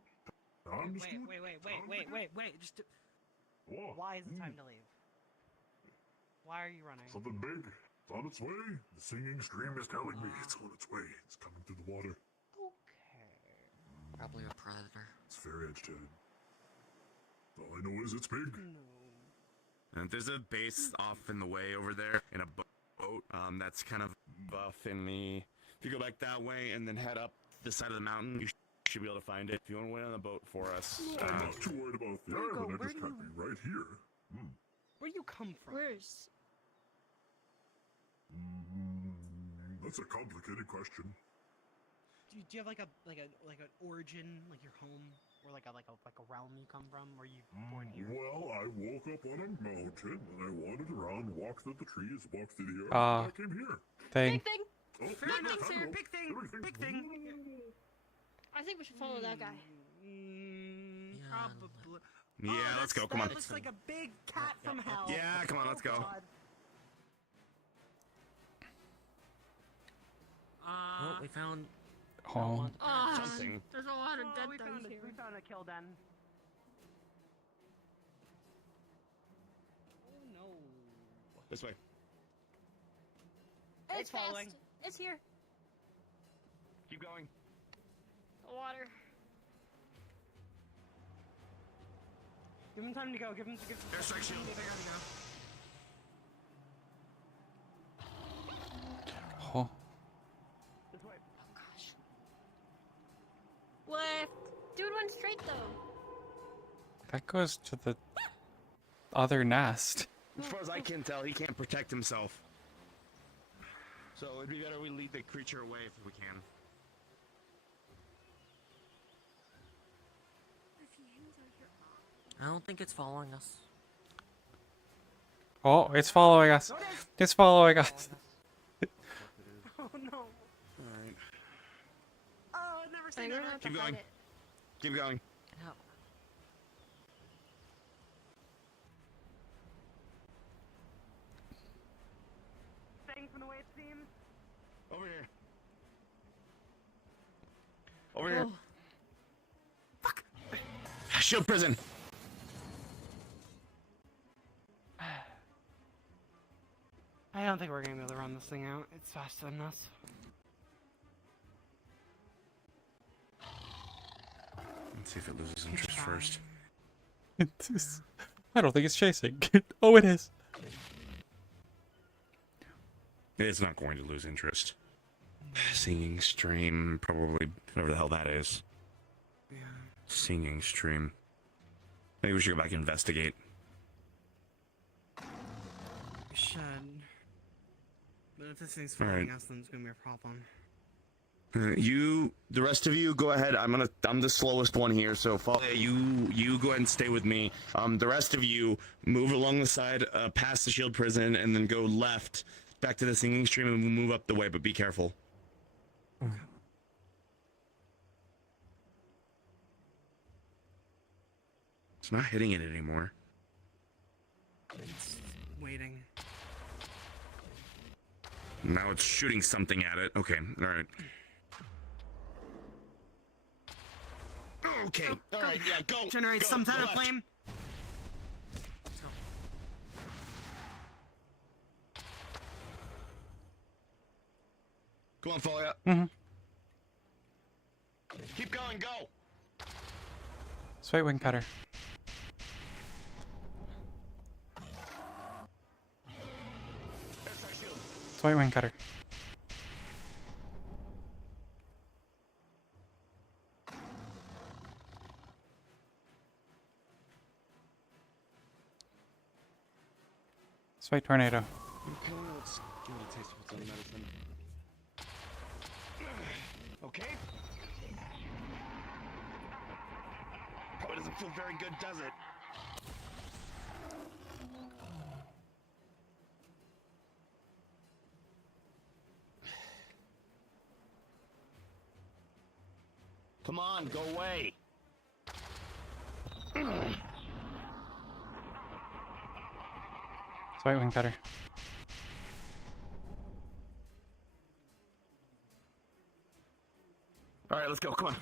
Time to scoot. Wait. Just What? why is it time to leave? Why are you running? Something big. It's on its way. The singing stream is telling me it's on its way. It's coming through the water. Okay. Probably a predator. It's very agitated. All I know is it's big. No. And there's a base off in the way over there in a boat. That's kind of buff in the. If you go back that way and then head up the side of the mountain, you should be able to find it. If you want to wait on the boat for us. I'm not too worried about the Virgo, island. I where just do can't you- be right here. Where do you come from? Where's? That's a complicated question. Do you have like an origin, like your home, or like a realm you come from, or you born here? Well, I woke up on a mountain and I wandered around, walked through the trees, walked through the earth, and I came here. Thing. Big thing! Oh, Fair yeah, enough, I sir. know. Big thing. Everything. Big thing. I think we should follow that guy. Yeah, Probably. Yeah, let's go. Come on. That looks like a big cat from hell. Yeah, come on, let's go. God. Oh, we found. Oh. Something. There's a lot of dead we things here. found a kill den. Oh no. This way. It's fast. following. It's here. Keep going. The water. Give him time to go. Give him. Airstrike shield. They gotta go. Oh. This way. Oh gosh. Left. Dude went straight though. That goes to the other nest. As far as I can tell, he can't protect himself. So it'd be better we lead the creature away if we can. I don't think it's following us. Oh, it's following us. It's following us. Oh no. Alright. Oh, I've never I seen don't that. have to Keep fight going. it. Keep going. No. way it seems. Over here. Over here. Oh, Shield prison. I don't think we're gonna be able to run this thing out. It's faster than us. Let's see if it loses interest first. I don't think it's chasing. Oh, it is. It's not going to lose interest. Singing stream, probably whatever the hell that is. Yeah. Singing stream. Maybe we should go back and investigate. We should. But if this thing's All right. following us, then it's gonna be a problem. The rest of you, go ahead. I'm the slowest one here, so Falia, you go ahead and stay with me. The rest of you move along the side, past the shield prison, and then go left back to the singing stream, and we'll move up the way. But be careful. It's not hitting it anymore. It's waiting. Now it's shooting something at it. Okay, all right. Okay, all right, yeah, go. Generate go, some kind go of left. flame. Let's go. Go on, Falia. Mm-hmm. Keep going, go. Sweet wing cutter. Sweet wing cutter. Sweet tornado. Okay, let's give it a taste of its own medicine. Okay. Probably doesn't feel very good, does it? Come on, go away. Sweet wing cutter. All right, let's go. Come on.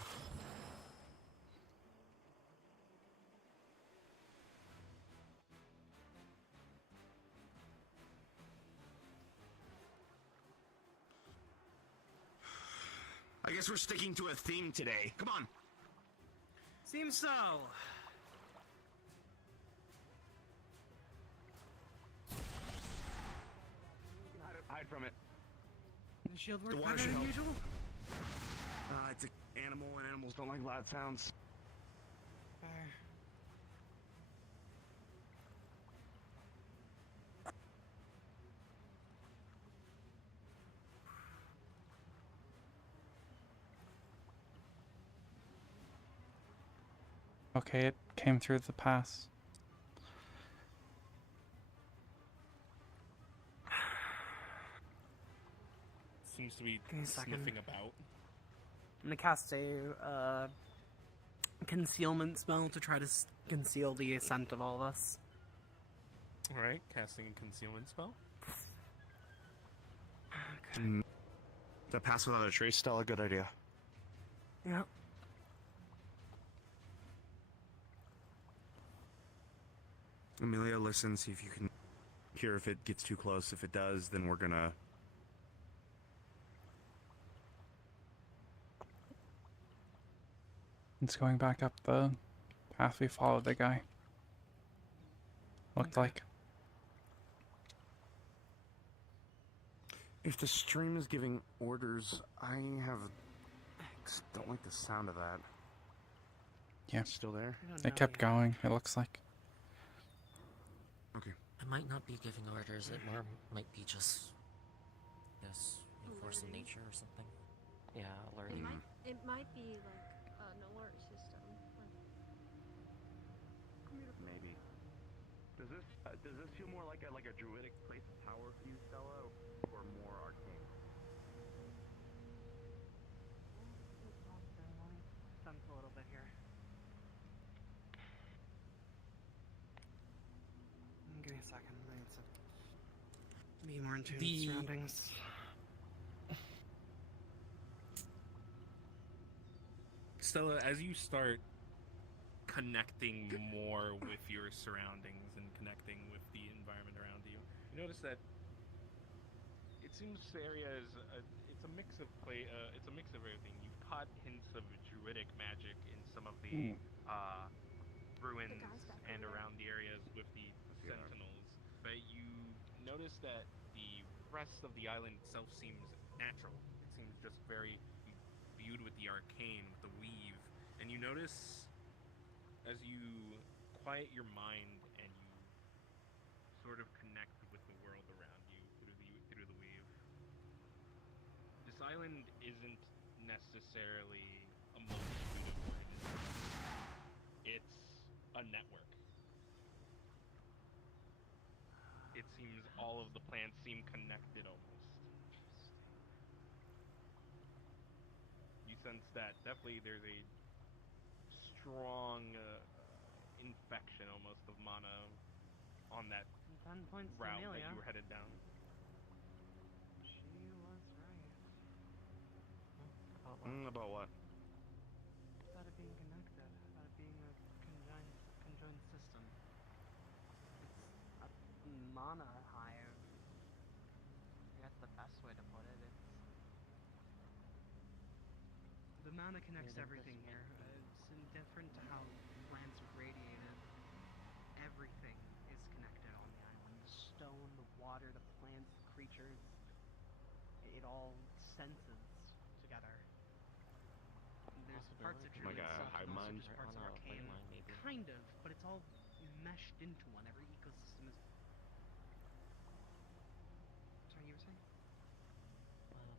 I guess we're sticking to a theme today. Come on. Seems so. Hide from it. The shield work The water better should than help. usual? It's an animal, and animals don't like loud sounds. Okay, it came through the pass. Seems to be Give me a second. sniffing about. I'm gonna cast a concealment spell to try to conceal the scent of all of us. Alright, casting a concealment spell. The pass without a trace, still a good idea. Yeah. Amelia, listen, see if you can hear if it gets too close. If it does, then we're gonna... It's going back up the path we followed the guy. Looked like. If the stream is giving orders, I just don't like the sound of that. Yeah. It's still there? I don't It know kept yet. going, it looks like. Okay. It might not be giving orders, it more might be just, yes, a force of nature or something. Yeah, alerting. it might be like an alert system. Maybe. Does this feel more like a druidic place of power for you, Stella, or more arcane? Sense a little bit here. Give me a second. I need to Be more in tune with The- surroundings. Stella, as you start connecting more with your surroundings and connecting with the environment around you, you notice that it seems this area is it's a mix of it's a mix of everything. You've caught hints of druidic magic in some of the ruins guy's back and over there. around the areas with the sentinels, but you notice that the rest of the island itself seems natural. It seems just very imbued with the arcane, with the weave, and you notice as you quiet your mind and you sort of connect with the world around you through the weave. This island isn't necessarily a multitude of organisms. It's a network. It seems all of the plants seem connected almost. You sense that definitely there's a strong infection almost of mana on that 10 points to route that Amelia. you were headed down. She was right. About what? About what? About it being connected. About it being a conjoined system. It's a mana hive. That's the best way to put it. It's the mana connects Maybe everything this here. It's indifferent to how plants are radiated. Everything is connected on the island. The stone, the water, the plants, the creatures. It all senses together. There's parts of Possibility. Like druid a stuff hive and also mind? just parts of On a arcane. ley line, maybe. Kind of, but it's all meshed into one. Every ecosystem is. Sorry, you were saying?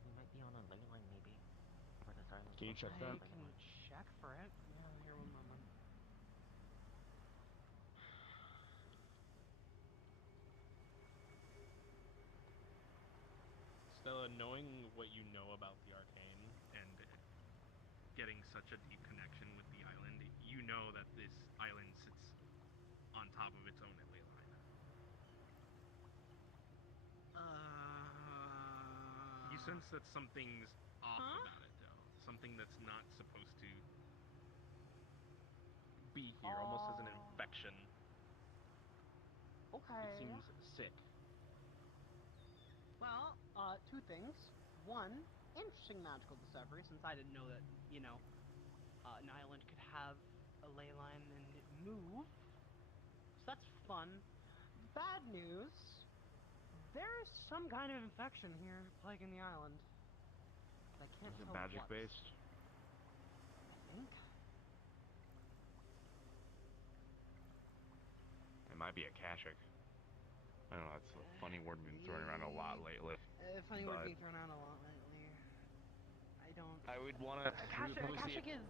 We might be on a ley line, maybe. For this island. Can you check I that? can check for it. Yeah, here one moment. Stella, knowing what you know about the arcane and getting such a deep connection with the island, you know that this island sits on top of its own ley line. You sense that something's off Huh? about it, though. Something that's not supposed to be here, almost as an infection. Okay. It seems sick. Well, two things. One, interesting magical discovery, since I didn't know that, an island could have a ley line and it move. So that's fun. Bad news. There's some kind of infection here plaguing the island. But I can't Is it tell magic what. based? I think. It might be a Kashik. I don't know, that's a funny word we've been throwing around a lot lately. Funny word But- being thrown around a lot lately. I don't. I would want to Akashic is.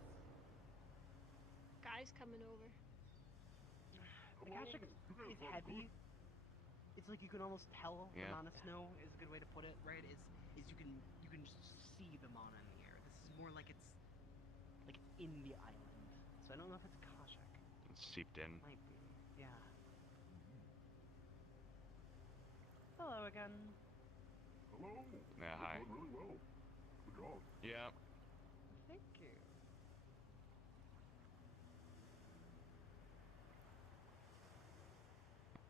Guys coming over. Akashic is heavy. It's like you can almost tell the Yeah. mana snow is a good way to put it, right? Is you can just see the mana in the air. This is more like it's in the island. So I don't know if it's Akashic. It's seeped in. Might be. Yeah. Hello again. Hello. Yeah, hi. You're doing really well. Good job. Yeah. Thank you.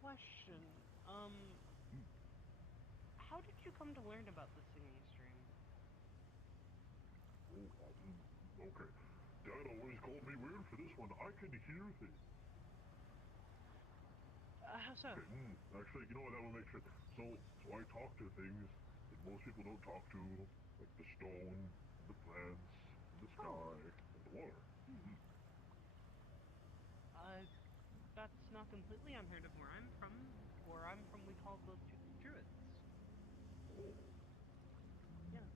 Question. How did you come to learn about the singing stream? Oh, okay. Dad always called me weird for this one. I can hear things. How so? Okay, actually, you know what? That will make sense. So I talk to things that most people don't talk to, like the stone, the plants, the sky, and the water. That's not completely unheard of where I'm from. Where I'm from, we call the druids. Oh, Yeah.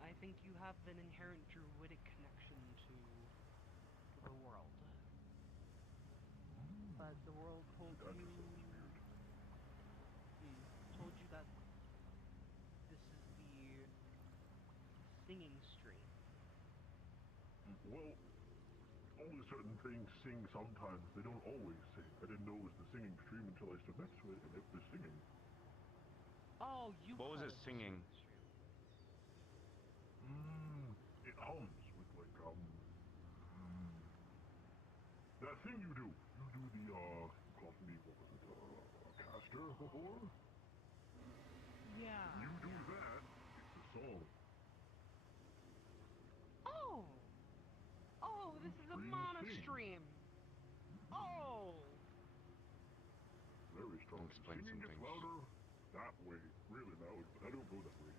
I think you have an inherent druidic connection to the world. But the world told that you... just sounds weird. told you that this is the singing stream. Well, only certain things sing sometimes. They don't always sing. I didn't know it was the singing stream until I stood next to it, and it was singing. Oh, you. What was it singing? It hums with like that thing you do. You do the you called me what was it? A caster before? Yeah. You do that. It's a song. Oh. Oh, this is a Stream mono sing. stream. Oh. Very strong. Explain Singing some gets things. louder that way, really loud, but I don't go that way.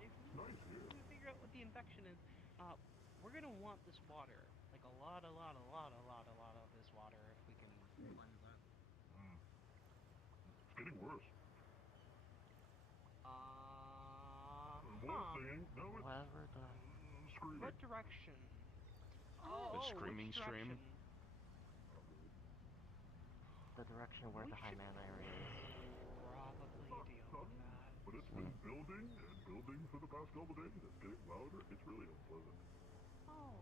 If we, Nice, yeah. if we figure out what the infection is, we're gonna want this water. Like a lot of this water if we can cleanse that. It's getting worse. More singing. Now it's Whatever the. screaming. What direction? The Oh, screaming which stream? direction? The direction where the high mana area is. Probably deal with that. But it's been building and building for the past couple days. It's getting louder. It's really unpleasant. Oh.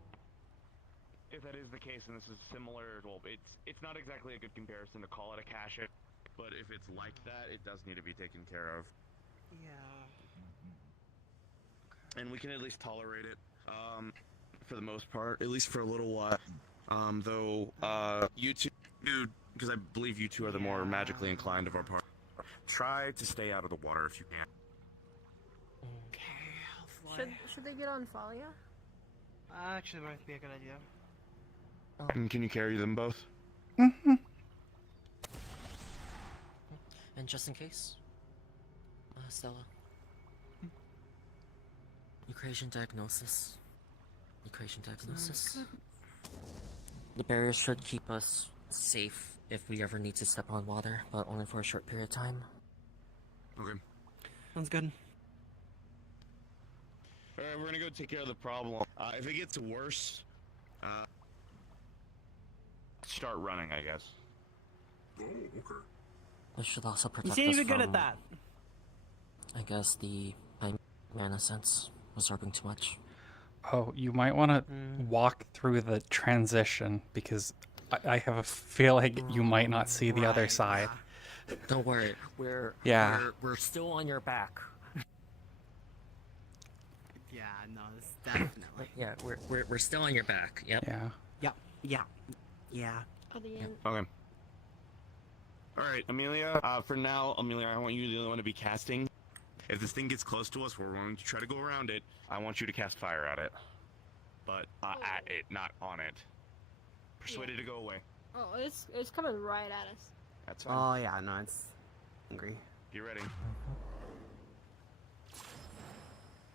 If that is the case, and this is similar, well, it's not exactly a good comparison to call it a cache, but if it's like that, it does need to be taken care of. Yeah. And we can at least tolerate it, for the most part, at least for a little while. Though, you two, because I believe you two are the more magically inclined of our party, try to stay out of the water if you can. Okay, I'll fly. Should they get on Falia? Actually, that might be a good idea. And can you carry them both? Mm-hmm. And just in case, Stella. Equation diagnosis. Equation diagnosis. The barrier should keep us safe if we ever need to step on water, but only for a short period of time. Okay. Sounds good. Alright, we're gonna go take care of the problem. If it gets worse, start running, I guess. Oh, okay. This should also You protect seem us even from, good at that. I guess, the high mana sense absorbing too much. Oh, you might want to walk through the transition because I have a feeling you might not see the other Right, side. yeah. Don't worry, we're still on your back. Yeah, no, it's definitely. Yeah, we're still on your back. Yep. Yeah. Yeah. At the end. Okay. Alright, Amelia, for now, Amelia, I want you the only one to be casting. If this thing gets close to us, we're going to try to go around it. I want you to cast fire at it. But, at it, not on it. Persuade it to go away. Oh, it's coming right at us. That's fine. Oh yeah, no, it's angry. Get ready.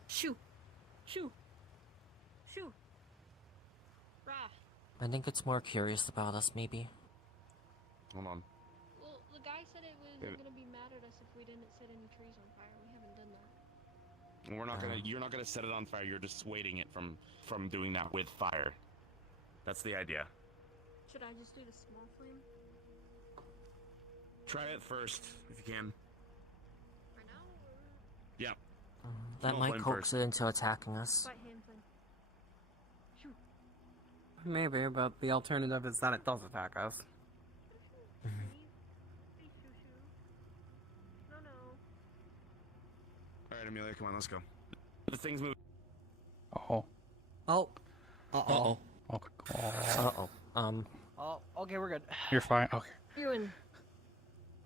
Shoo, shoo, shoo. Rah. I think it's more curious about us, maybe. Hold on. Well, the guy said it was Yeah. gonna be mad at us if we didn't set any trees on fire. We haven't done that. We're not gonna. You're not gonna set it on fire. You're dissuading it from doing that with fire. That's the idea. Should I just do the small flame Try it first if you can. right now, or Yeah. That Small might flame coax first. it into attacking us. fight hand flame? Shoo. Maybe, but the alternative is that it does attack us. Please, shoo shoo. No, no. All right, Amelia, come on, let's go. The thing's moving. Oh. Oh. Uh-oh. Okay. Uh-oh. Oh, okay, we're good. You're fine. Okay. Spewing.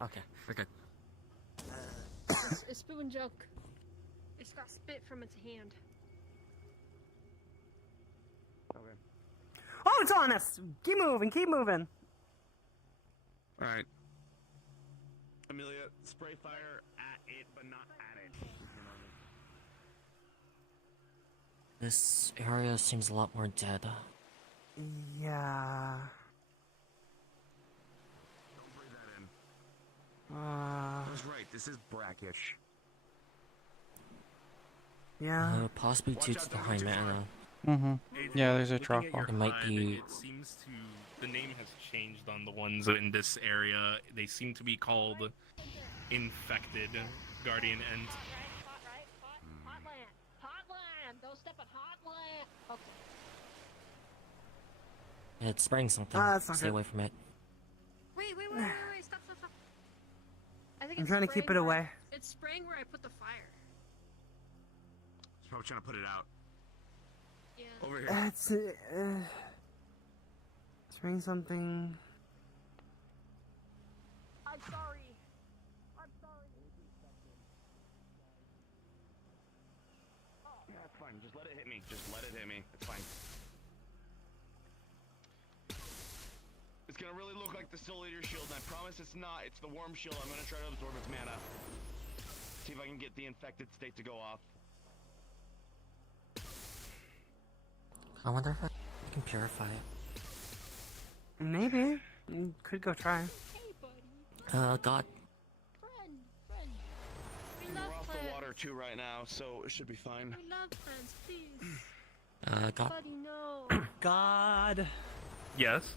Okay, we're good. It's spewing junk. It's got spit from its hand. Okay. Oh, it's on us! Keep moving, keep moving. All right. Amelia, spray fire at it, but not at it. This area seems a lot more dead. Yeah. Don't breathe that in. That's right. This is brackish. Yeah. Possibly Watch due out, to the don't high go too far. mana. Mm-hmm. Yeah, there's a Looking drop at your off. It might HUD, be- It seems to. The name has changed on the ones in this area. They seem to be called infected guardian and. Hot right? Hot land. Hot land. Don't step on hot land. Okay. It's spraying something. That's not Stay good. away from it. Wait. Stop. I think I'm it's trying to keep it spraying away. It's It's spraying where I put the fire. He's probably trying to put it out. Yeah. Over here. It's spraying something. I'm sorry. I'm sorry. Yeah, it's fine. Just let it hit me. Just let it hit me. It's fine. It's gonna really look like the Soul Eater shield, and I promise it's not. It's the Worm shield. I'm gonna try to absorb its mana. See if I can get the infected state to go off. I wonder if I can purify it. Maybe. You could go try. Hey, buddy. God. Friend. We We're love off plants. the water too right now, so it should be fine. We love plants, please. God. Buddy, no. God. Yes.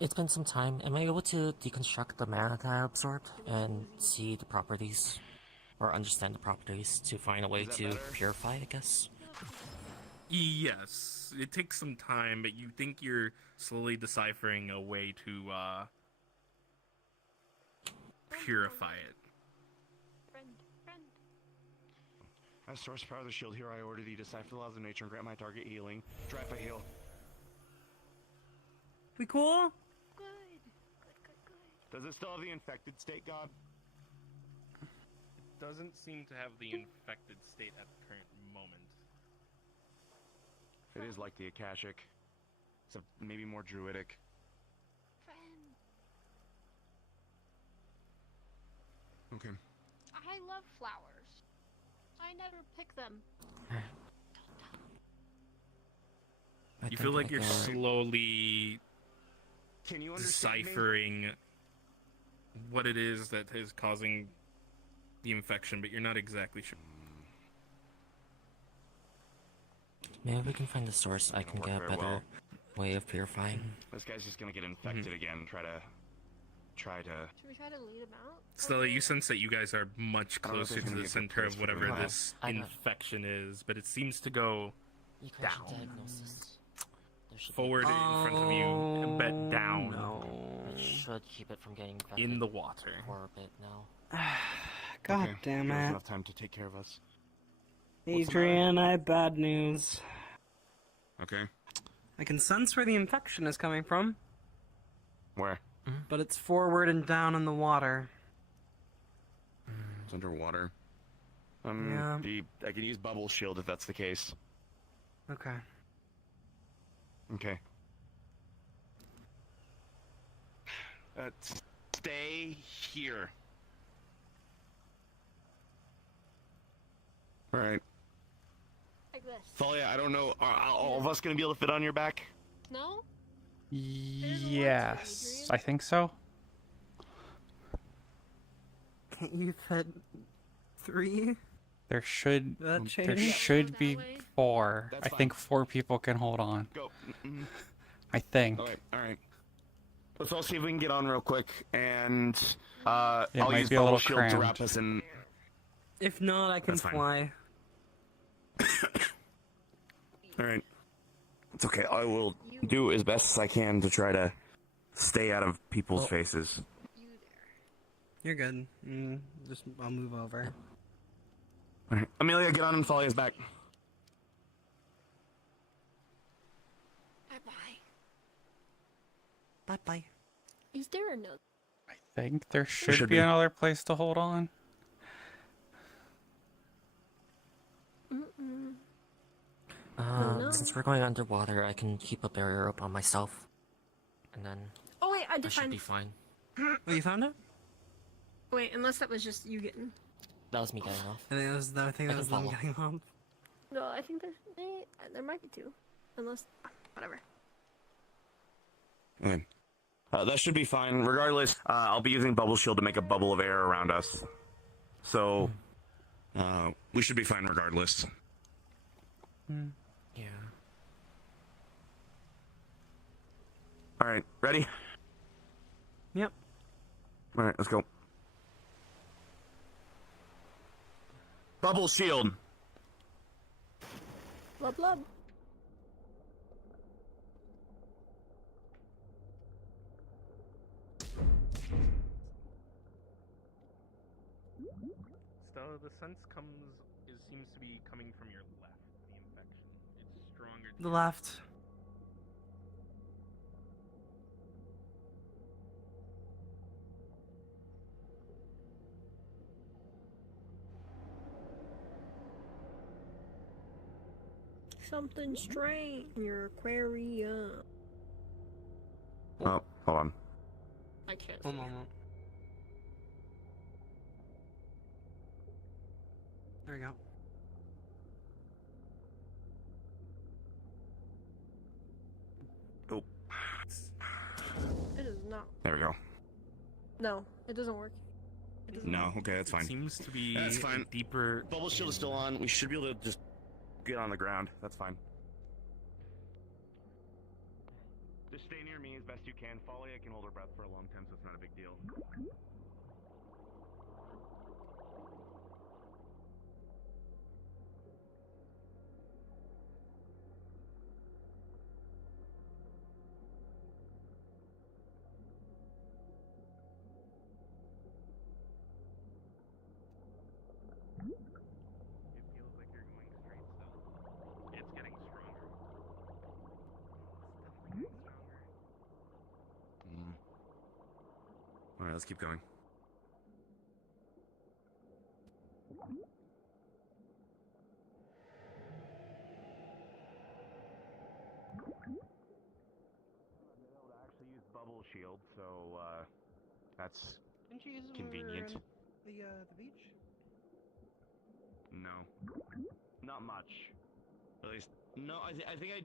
It's been some time. Am I able to deconstruct the mana that I absorbed and see the properties? Or understand the properties to find a way Is that to better? purify, I guess? Yes. It takes some time, but you think you're slowly deciphering a way to purify it. Friend. As source power of the shield, here I order thee decipher the laws of nature and grant my target healing. Try if I heal. We cool? Good. Does it still have the infected state, God? It doesn't seem to have the infected state at the current moment. It is like the Akashic, except maybe more druidic. Friend. Okay. I love flowers. I never pick them. You feel like you're slowly Can you understand me? deciphering what it is that is causing the infection, but you're not exactly sure. Maybe we can find the source. I can Work get a very better well. way of purifying. This guy's just gonna get infected again. Try to. Should we try to lead him out? Stella, you sense that you guys are much I don't know if closer there's to gonna the be a good center place of for whatever them. this I know. infection is, but it seems to go Equation Down. diagnosis. There should forward in front of you, but down No. Be, it should keep it from getting infected in the water. for a bit now. God Okay, damn give us it. enough time to take care of us. Adrian, I have bad news. Okay. I can sense where the infection is coming from, Where? but it's forward and down in the water. It's underwater. Yeah. I can use bubble shield if that's the case. Okay. Okay. Stay here. All right. Like this. Thalia, I don't know. Are all of us gonna be able to fit on your back? No? Yes, I think so. Can't you fit 3? There should That there change? should That be way? 4. That's I think fine. 4 people can hold on. Go. I think. All right. Let's all see if we can get on real quick, and It I'll might use be a bubble little shield to crammed. wrap us in. If not, I can That's fine. fly. All right. It's okay. I will do as best as I can to try to stay out of people's faces. You there. You're good. I'll move over. All right. Amelia, get on and Thalia's back. Bye-bye. Bye-bye. Is there another? I think there should, should be be. another place to hold on. Mm-mm. no. Since we're going underwater, I can keep a barrier up on myself. And then Oh wait, I I should defined. be fine. Oh, you found it? Wait, unless that was just you getting. That was me getting off. I think that was, I think I that was can them follow. getting off. No, I think there might be 2, unless whatever. Okay. That should be fine. Regardless, I'll be using bubble shield to make a bubble of air around us. So, we should be fine regardless. Yeah. All right, ready? Yep. All right, let's go. Bubble shield. Blub blub. Stella, the sense seems to be coming from your left. The infection. It's stronger. To The your left. Something strange in your aquarium. Oh, hold on. I can't. One see. moment. There we go. Oh, It is not. there we go. No, it doesn't work. It doesn't No, work. okay, that's fine. Seems to be That's fine. deeper. Bubble shield is still on. We should be able to just get on the ground. That's fine. Just stay near me as best you can. Falia can hold her breath for a long time, so it's not a big deal. It feels like you're going straight still. It's getting stronger. It's definitely getting stronger. Alright, let's keep going. Actually use bubble shield, so that's Didn't you use it convenient. when we were in the beach? No, not much. At least, no. I think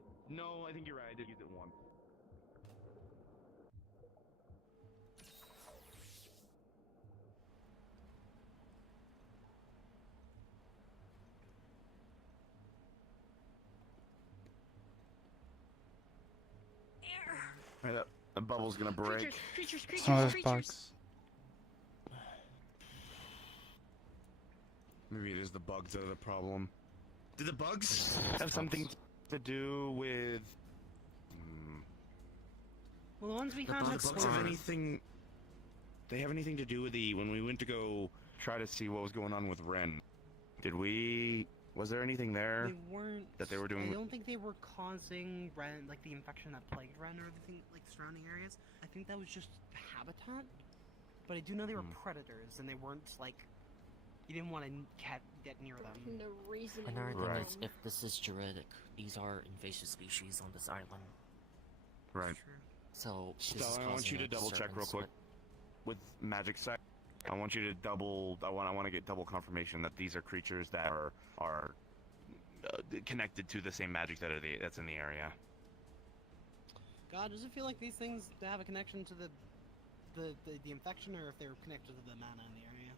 you're right. I did use it once. Right, the bubble's gonna break. Creatures, Some of those bugs. Maybe it is the bugs that are the problem. Do the bugs have something to do with? Well, the ones we The found had bugs Bugs have spores. anything? They have anything to do with when we went to go try to see what was going on with Ren? Did we? Was there anything there? They weren't. that they were doing I with- don't think they were causing Ren, like the infection that plagued Ren or everything, like surrounding areas. I think that was just habitat. But I do know they were predators, and they weren't like. You didn't want to get near them. No reason. Another thing Right. is, if this is genetic, these are invasive species on this island. Right. True. So this is Stella, I want causing you to a double check real disturbance, quick with magic sight. I want you to double. I want to get double confirmation that these are creatures that are connected to the same magic that's in the area. God, does it feel like these things have a connection to the infection, or if they're connected to the mana in the area?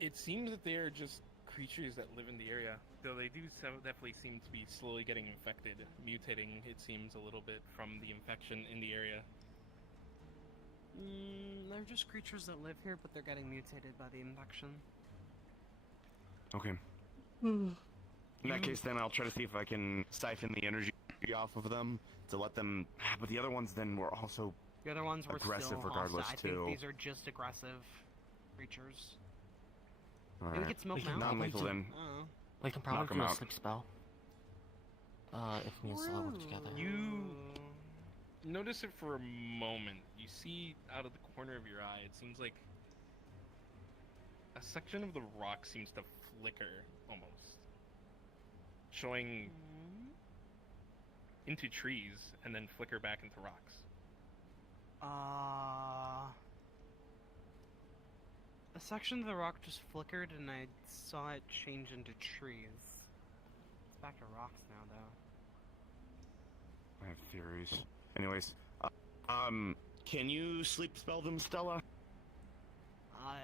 It seems that they're just creatures that live in the area, though they do definitely seem to be slowly getting infected, mutating. It seems a little bit from the infection in the area. They're just creatures that live here, but they're getting mutated by the infection. Okay. In that case, then I'll try to see if I can siphon the energy off of them to let them. But the other ones then were also. The other ones were Aggressive still regardless, hostile. I too. think these are just aggressive creatures. All Maybe we right. could smoke We can them out. Non-lethal then. I don't know. We can Knock probably 'em do a out. sleep spell. If me and Stella work together. You notice it for a moment. You see out of the corner of your eye, it seems like a section of the rock seems to flicker almost, showing into trees and then flicker back into rocks. A section of the rock just flickered, and I saw it change into trees. It's back to rocks now, though. I have theories. Anyways, can you sleep spell them, Stella?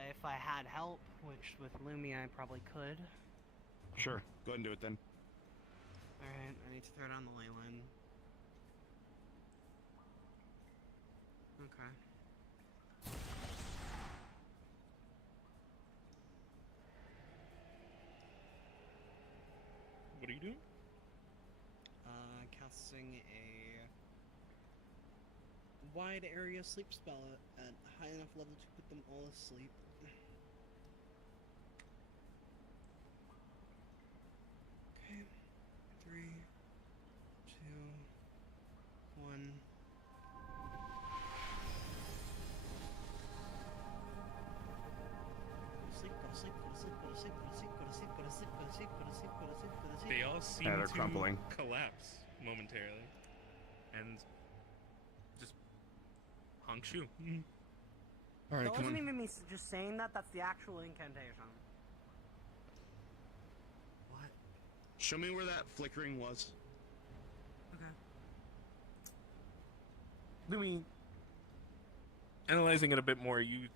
If I had help, which with Lumi I probably could. Sure. Go ahead and do it then. Alright, I need to throw down the ley line. Okay. What are you doing? Casting a wide area sleep spell at a high enough level to put them all asleep. Okay. 3, 2, 1. Sleep, go to sleep, go to sleep, go to sleep, go to sleep, go to sleep, go to sleep, go to sleep, go to sleep, go to sleep, go to sleep. They all seem Yeah, they're to crumpling. collapse momentarily, and just honk shoe. All right, That come wasn't on. even me just saying that. That's the actual incantation. What? Show me where that flickering was. Okay. Lumi, analyzing it a bit more, you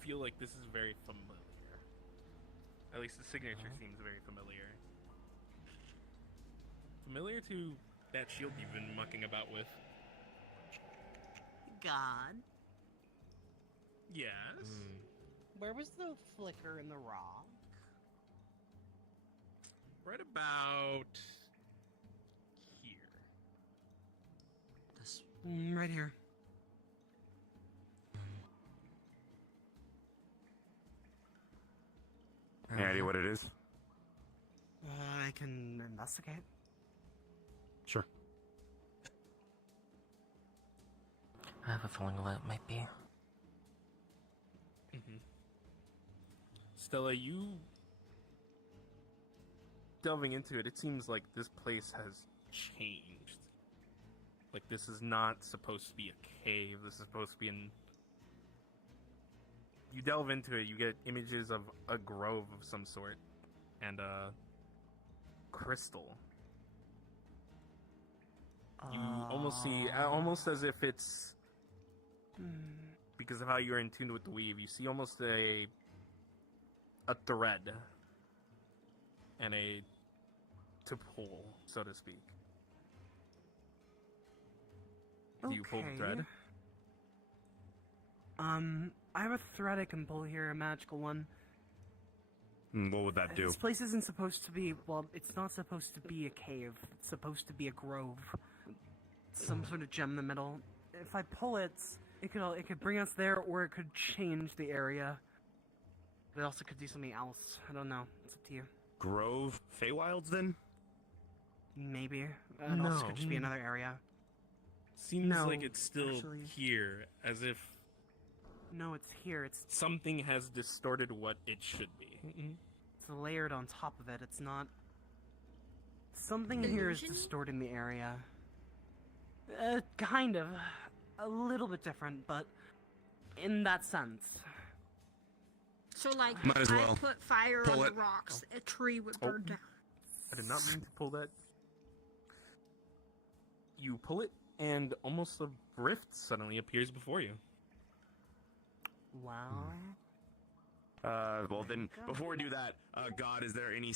feel like this is very familiar. At least the signature seems very familiar. Familiar to that shield you've been mucking about with. God. Yes. Where was the flicker in the rock? Right about here. This. Right here. Any idea what it is? I can investigate. Sure. I have a feeling what it might be. Stella, you delving into it, it seems like this place has changed. Like this is not supposed to be a cave. This is supposed to be an... You delve into it, you get images of a grove of some sort and a crystal. You almost see, almost as if it's, because of how you're in tune with the weave, you see almost a thread and a to pull, so to speak. Do you pull the thread? I have a thread I can pull here, a magical one. What would that do? This place isn't supposed to be, well, it's not supposed to be a cave. It's supposed to be a grove. Some sort of gem in the middle. If I pull it, it could bring us there, or it could change the area. But it also could do something else. I don't know. It's up to you. Grove? Feywilds, then? Maybe. It also could just be another area. Seems No, like it's still actually. here, as if No, it's here. It's something has distorted what it should be. layered on top of it. It's not... Something here is Illusion? distorting the area. Kind of. A little bit different, but in that sense. So, like, Might as if well. I put fire Pull on it. the rocks, a tree would burn down. I did not mean to pull that. You pull it, and almost a rift suddenly appears before you. Wow. Well then, before we do that, God, is there any,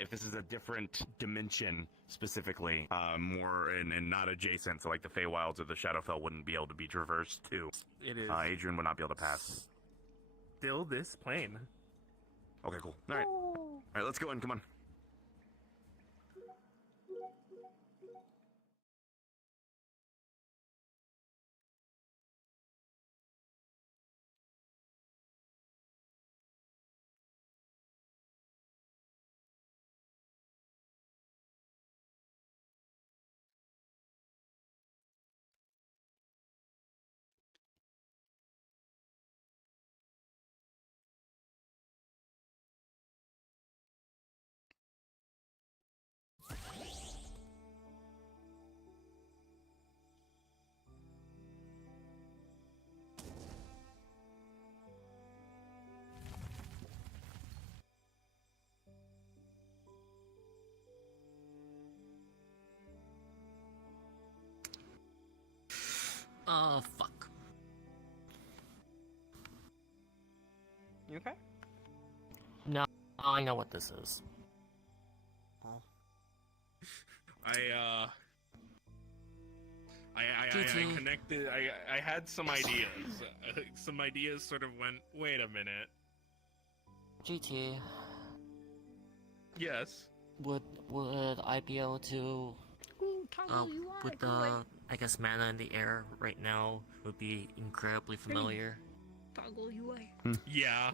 if this is a different dimension, specifically, more, and not adjacent, so like the Feywilds or the Shadowfell wouldn't be able to be traversed to, It is Adrian would not be able to pass. still this plane. Okay, cool. Alright, let's go in, come on. Oh, fuck. You okay? No, I know what this is. I GT. connected. I had some ideas. Some ideas sort of went. Wait a minute. GT, Yes. would I be able to Ooh, Kyle, Oh. you with the, I guess, mana in the air right now would be incredibly familiar. Toggle UI. Yeah,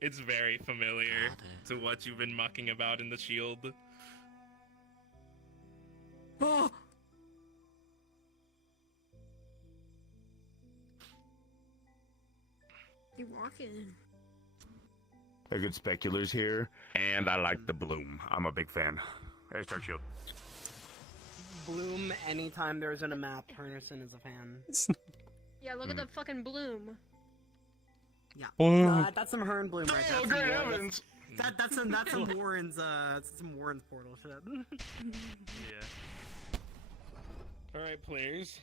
it's very familiar Got it. to what you've been mucking about in the shield. Oh! You walking? A good specular's here, and I like the bloom. I'm a big fan. Hey, start shield. Bloom anytime there's in a map. Hernerson is a fan. Yeah, look at the fucking bloom. Yeah. Bloom. That's some Hern Bloom right there. Oh, That's some great Warren- heavens! That's some Warren's some Warren's portal shit. Yeah. All right, players,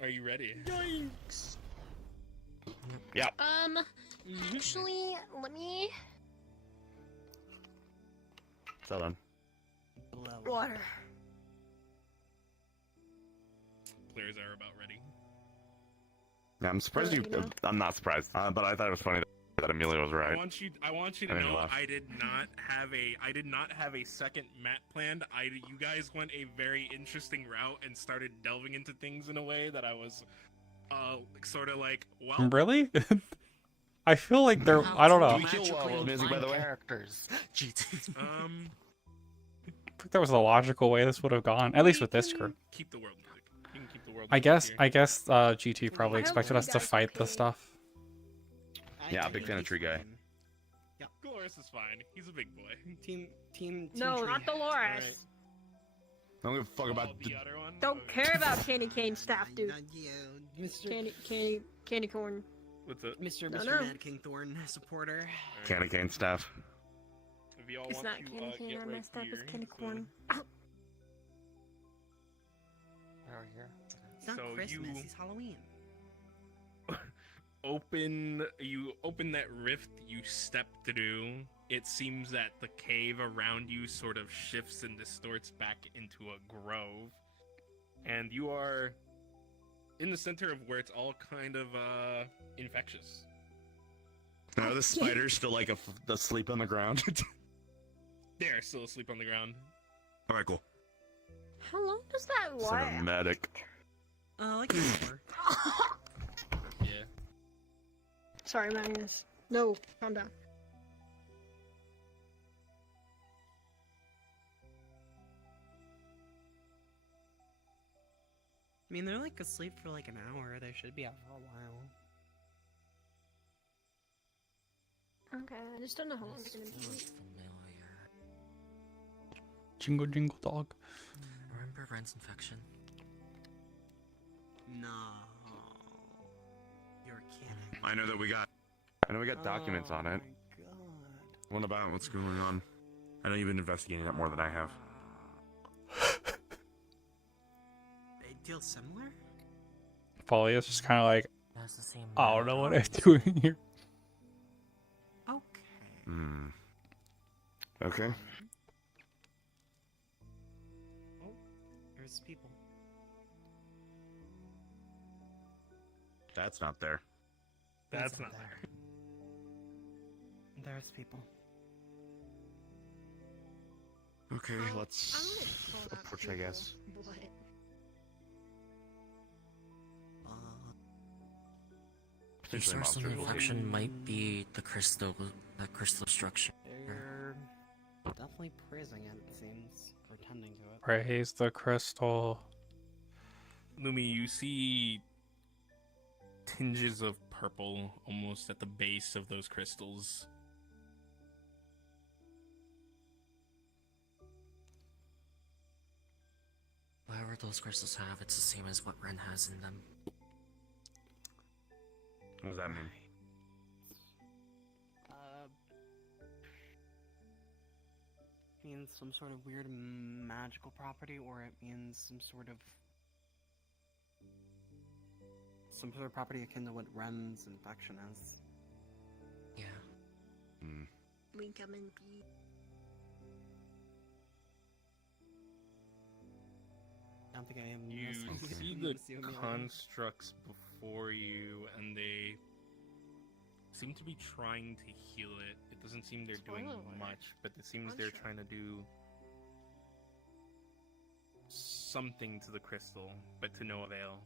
are you ready? Yikes. Yeah. Actually, let me So done. water. Players are about ready. Yeah, I'm surprised I'll you. let you know. I'm not surprised, but I thought it was funny that Amelia was I right. want you to I made you know laugh. I did not have a second map planned. You guys went a very interesting route and started delving into things in a way that I was sort of like, well, Really? I feel like they're. I don't know. Do we kill world music, by the way? Characters. GT. I think there was a logical way this would have gone. At least with this crew. keep the world music. You can keep the world I music guess. here. I guess GT probably I hope expected you us to guys fight okay. this stuff. Yeah, big fan of Tree Guy. Glorious is fine. He's a big boy. Team. No, tree. not Dolores. Alright. I don't give a fuck about Oh, the. the other one. Don't Okay. care about candy cane staff, dude. Yeah, Mr. Candy corn. What's it? Mr. No, Mr. no. Mad King Thorn supporter. Candy cane stuff. If y'all It's want not to, candy cane. get I right messed up. It's here, candy so- corn. Where are we here? It's not So Christmas. you- It's Halloween. You open that rift you step through. It seems that the cave around you sort of shifts and distorts back into a grove, and you are in the center of where it's all kind of infectious. Are the spiders still like asleep on the ground? They're still asleep on the ground. All right, cool. How long does that last? Cinematic. Like an hour. Yeah. Sorry, Magnus. No, calm down. I mean, they're like asleep for like an hour. They should be out for a while. Okay, I just don't know how long it's gonna This be. feels familiar. Jingle jingle dog. Remember Ren's infection? No. You're kidding. I know we got documents on it. Oh my god. What about what's going on? I know you've been investigating that more than I have. They deal similar? Falia's just kind of like, That's the same. I don't know what I'm doing here. Okay. Hmm. Okay. Oh, there's people. That's not there. That's not there. There's people. Okay, I let's wanna call out approach, I people, guess. but- The Potentially source of the monsters. infection might be the crystal structure. They're definitely praising it, it seems. Or tending to it. Praise the crystal. Lumi, you see tinges of purple almost at the base of those crystals. Whatever those crystals have, it's the same as what Ren has in them. What does that mean? Means some sort of weird magical property, or it means some sort of property akin to what Ren's infection is. Yeah. Hmm. We come in peace. I don't think I am. You see the constructs before you, and they seem to be trying to heal it. It doesn't seem they're doing Spoiler alert. much, but it seems they're Construct. trying to do something to the crystal, but to no avail.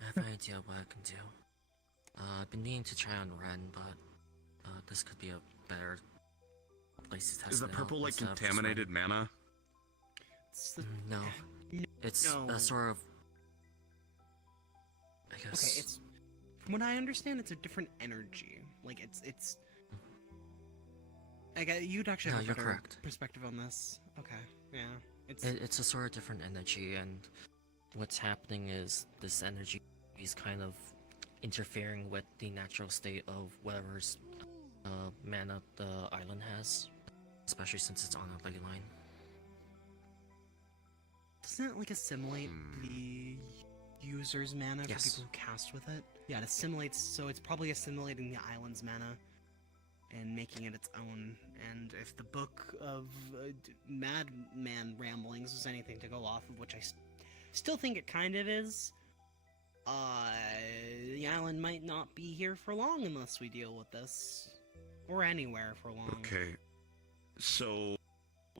I have an idea what I can do. I've been needing to try on Ren, but this could be a better place to test Is the it out purple like instead of just contaminated mana? It's the, No. It's No. a sort of... I guess... okay, it's from what I understand, it's a different energy. Like it's. You'd actually No, have a you're better correct. perspective on this. Okay, yeah, It's a sort of different energy, and what's happening is this energy is kind of interfering with the natural state of whatever's mana the island has, especially since it's on a ley line. Doesn't it like assimilate the user's mana Yes. for people who cast with it? Yeah, it assimilates. So it's probably assimilating the island's mana and making it its own. And if the book of Madman Ramblings is anything to go off of, which I still think it kind of is, the island might not be here for long unless we deal with this, or anywhere for long. Okay. So,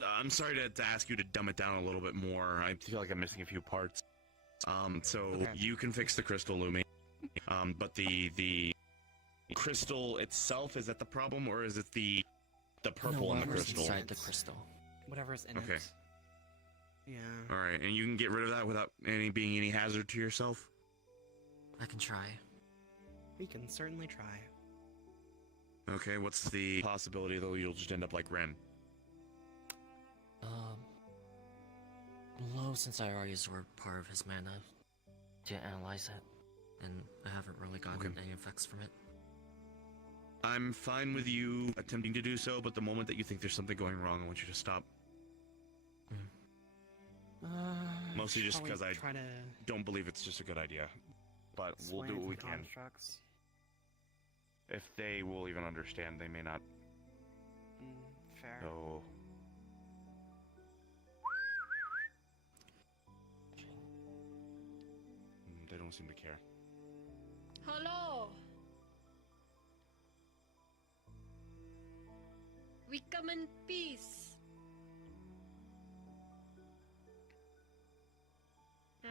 I'm sorry to ask you to dumb it down a little bit more. I feel like I'm missing a few parts. So Okay. you can fix the crystal, Lumi. But the crystal itself, is that the problem, or is it the purple in the whatever's crystal? inside the crystal. Whatever's in Okay. it. Yeah. All right, and you can get rid of that without being any hazard to yourself. I can try. We can certainly try. Okay, what's the possibility though you'll just end up like Ren? Low, since I already absorbed part of his mana to analyze it, and I haven't really gotten Okay. any effects from it. I'm fine with you attempting to do so, but the moment that you think there's something going wrong, I want you to stop. Mostly just Probably 'cause I try to Don't believe it's just a good idea, but we'll do sway what we from can. constructs. If they will even understand, they may not. Fair. So they don't seem to care. Hello. We come in peace. Hi.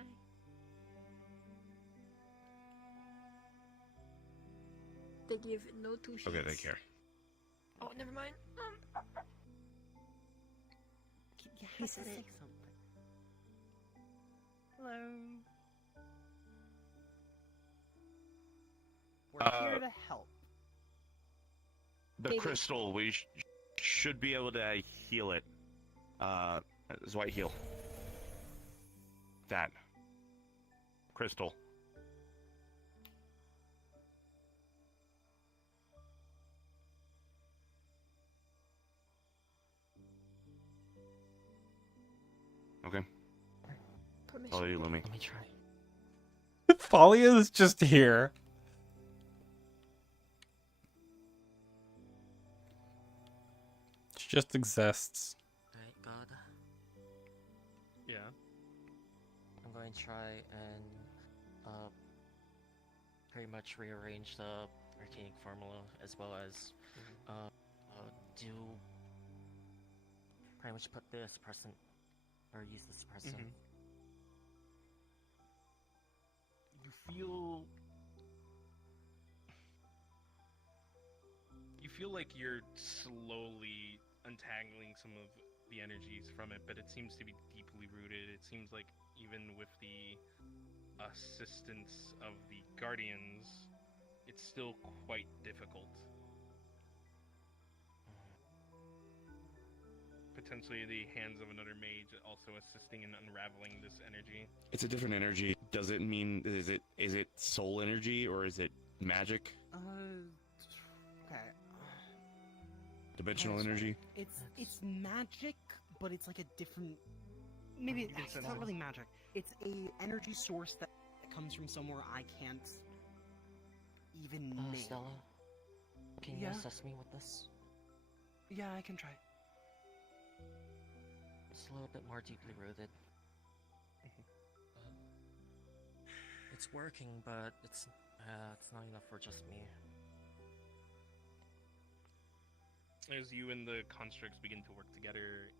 They give no two shits. Okay, they care. Oh, never mind. Yeah, He said say it. something. Hello. We're here to help. The Maybe. crystal, we should be able to heal it. It's white heal. That. Crystal. Okay. Permission. Follow you, Lumi. Let me try. Falia is just here. She just exists. Alright, God. Yeah. I'm going to try and pretty much rearrange the arcanic formula as well as do pretty much put the suppressant or use the suppressant. You feel like you're slowly untangling some of the energies from it, but it seems to be deeply rooted. It seems like even with the assistance of the Guardians, it's still quite difficult. Potentially the hands of another mage also assisting in unraveling this energy. It's a different energy. Does it mean is it soul energy or is it magic? Okay. Dimensional energy? It's magic, but it's like a different. Maybe You can it's sense not it. really magic. It's a energy source that comes from somewhere I can't even name. Stella, can you Yeah? assist me with this? Yeah, I can try. It's a little bit more deeply rooted. It's working, but it's not enough for just me. as you and the constructs begin to work together,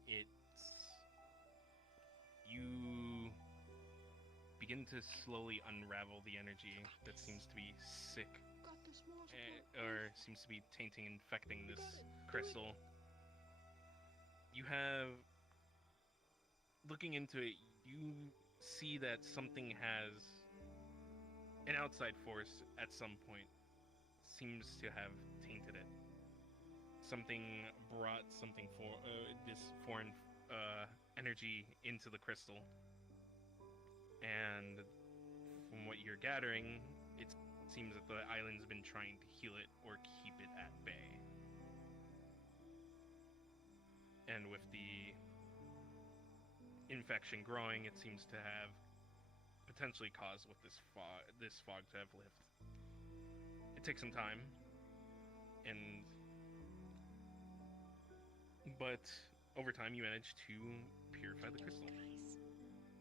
you begin to slowly unravel the energy that seems to be sick, Got this monster. or seems to be tainting, infecting You this got it. Do it. crystal. You have, looking into it, you see that something has, an outside force at some point seems to have tainted it. Something brought something for this foreign energy into the crystal, and from what you're gathering, it seems that the island's been trying to heal it or keep it at bay. And with the infection growing, it seems to have potentially caused with this fog to have lifted. It takes some time, but over time you manage to purify the crystal. Nice.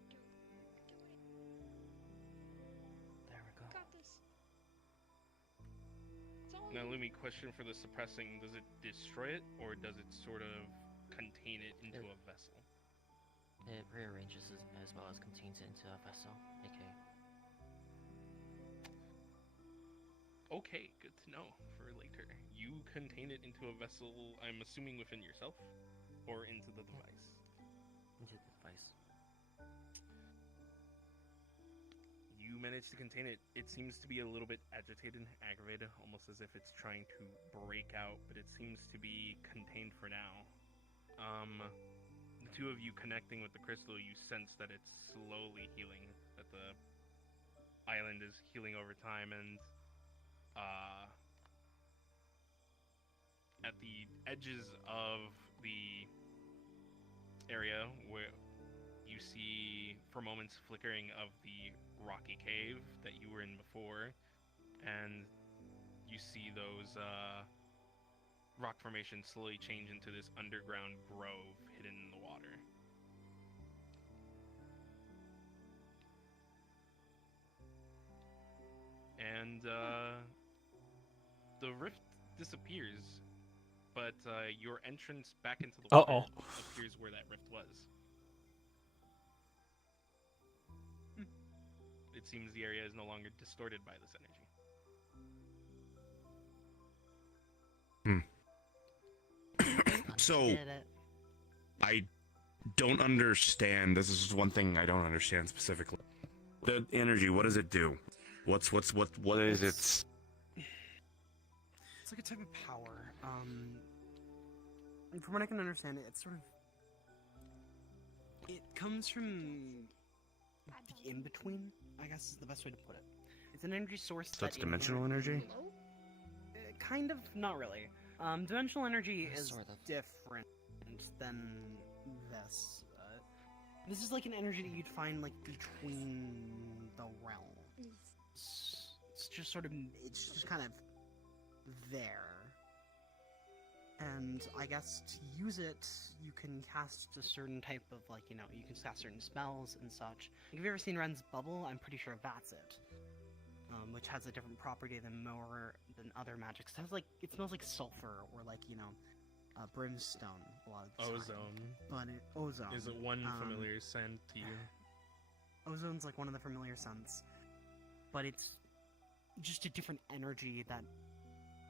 Do it. There we go. Got this. It's all Now, you. Lumi, question for the suppressing: does it destroy it, or does it sort of contain it into a vessel? It rearranges it as well as contains it into a vessel, aka. Okay, good to know for later. You contain it into a vessel, I'm assuming within yourself, or into the device. Into the device. You manage to contain it. It seems to be a little bit agitated, aggravated, almost as if it's trying to break out, but it seems to be contained for now. The two of you connecting with the crystal, you sense that it's slowly healing, that the island is healing over time, and at the edges of the area where you see for moments flickering of the rocky cave that you were in before, and you see those rock formations slowly change into this underground grove hidden in the water. And the rift disappears, but your entrance back into the water appears where that rift was. It seems the area is no longer distorted by this energy. So, I don't understand. This is just one thing I don't understand specifically. The energy, what does it do? What is its... It's like a type of power. And from what I can understand, it's sort of... It comes from the in-between, I guess is the best way to put it. It's an energy source So it's dimensional energy? Kind of, not really. Dimensional energy is Sort of. different than this. This is like an energy that you'd find like between the realms. It's just sort of, it's just kind of there. And I guess to use it, you can cast a certain type of, like, you know, you can cast certain spells and such. Like, have you ever seen Ren's bubble? I'm pretty sure that's it. Which has a different property than other magics. It has, like, it smells like sulfur or, like, you know, brimstone a lot of the time. Ozone. But ozone. Is it one familiar scent to you? Ozone's like one of the familiar scents. But it's just a different energy that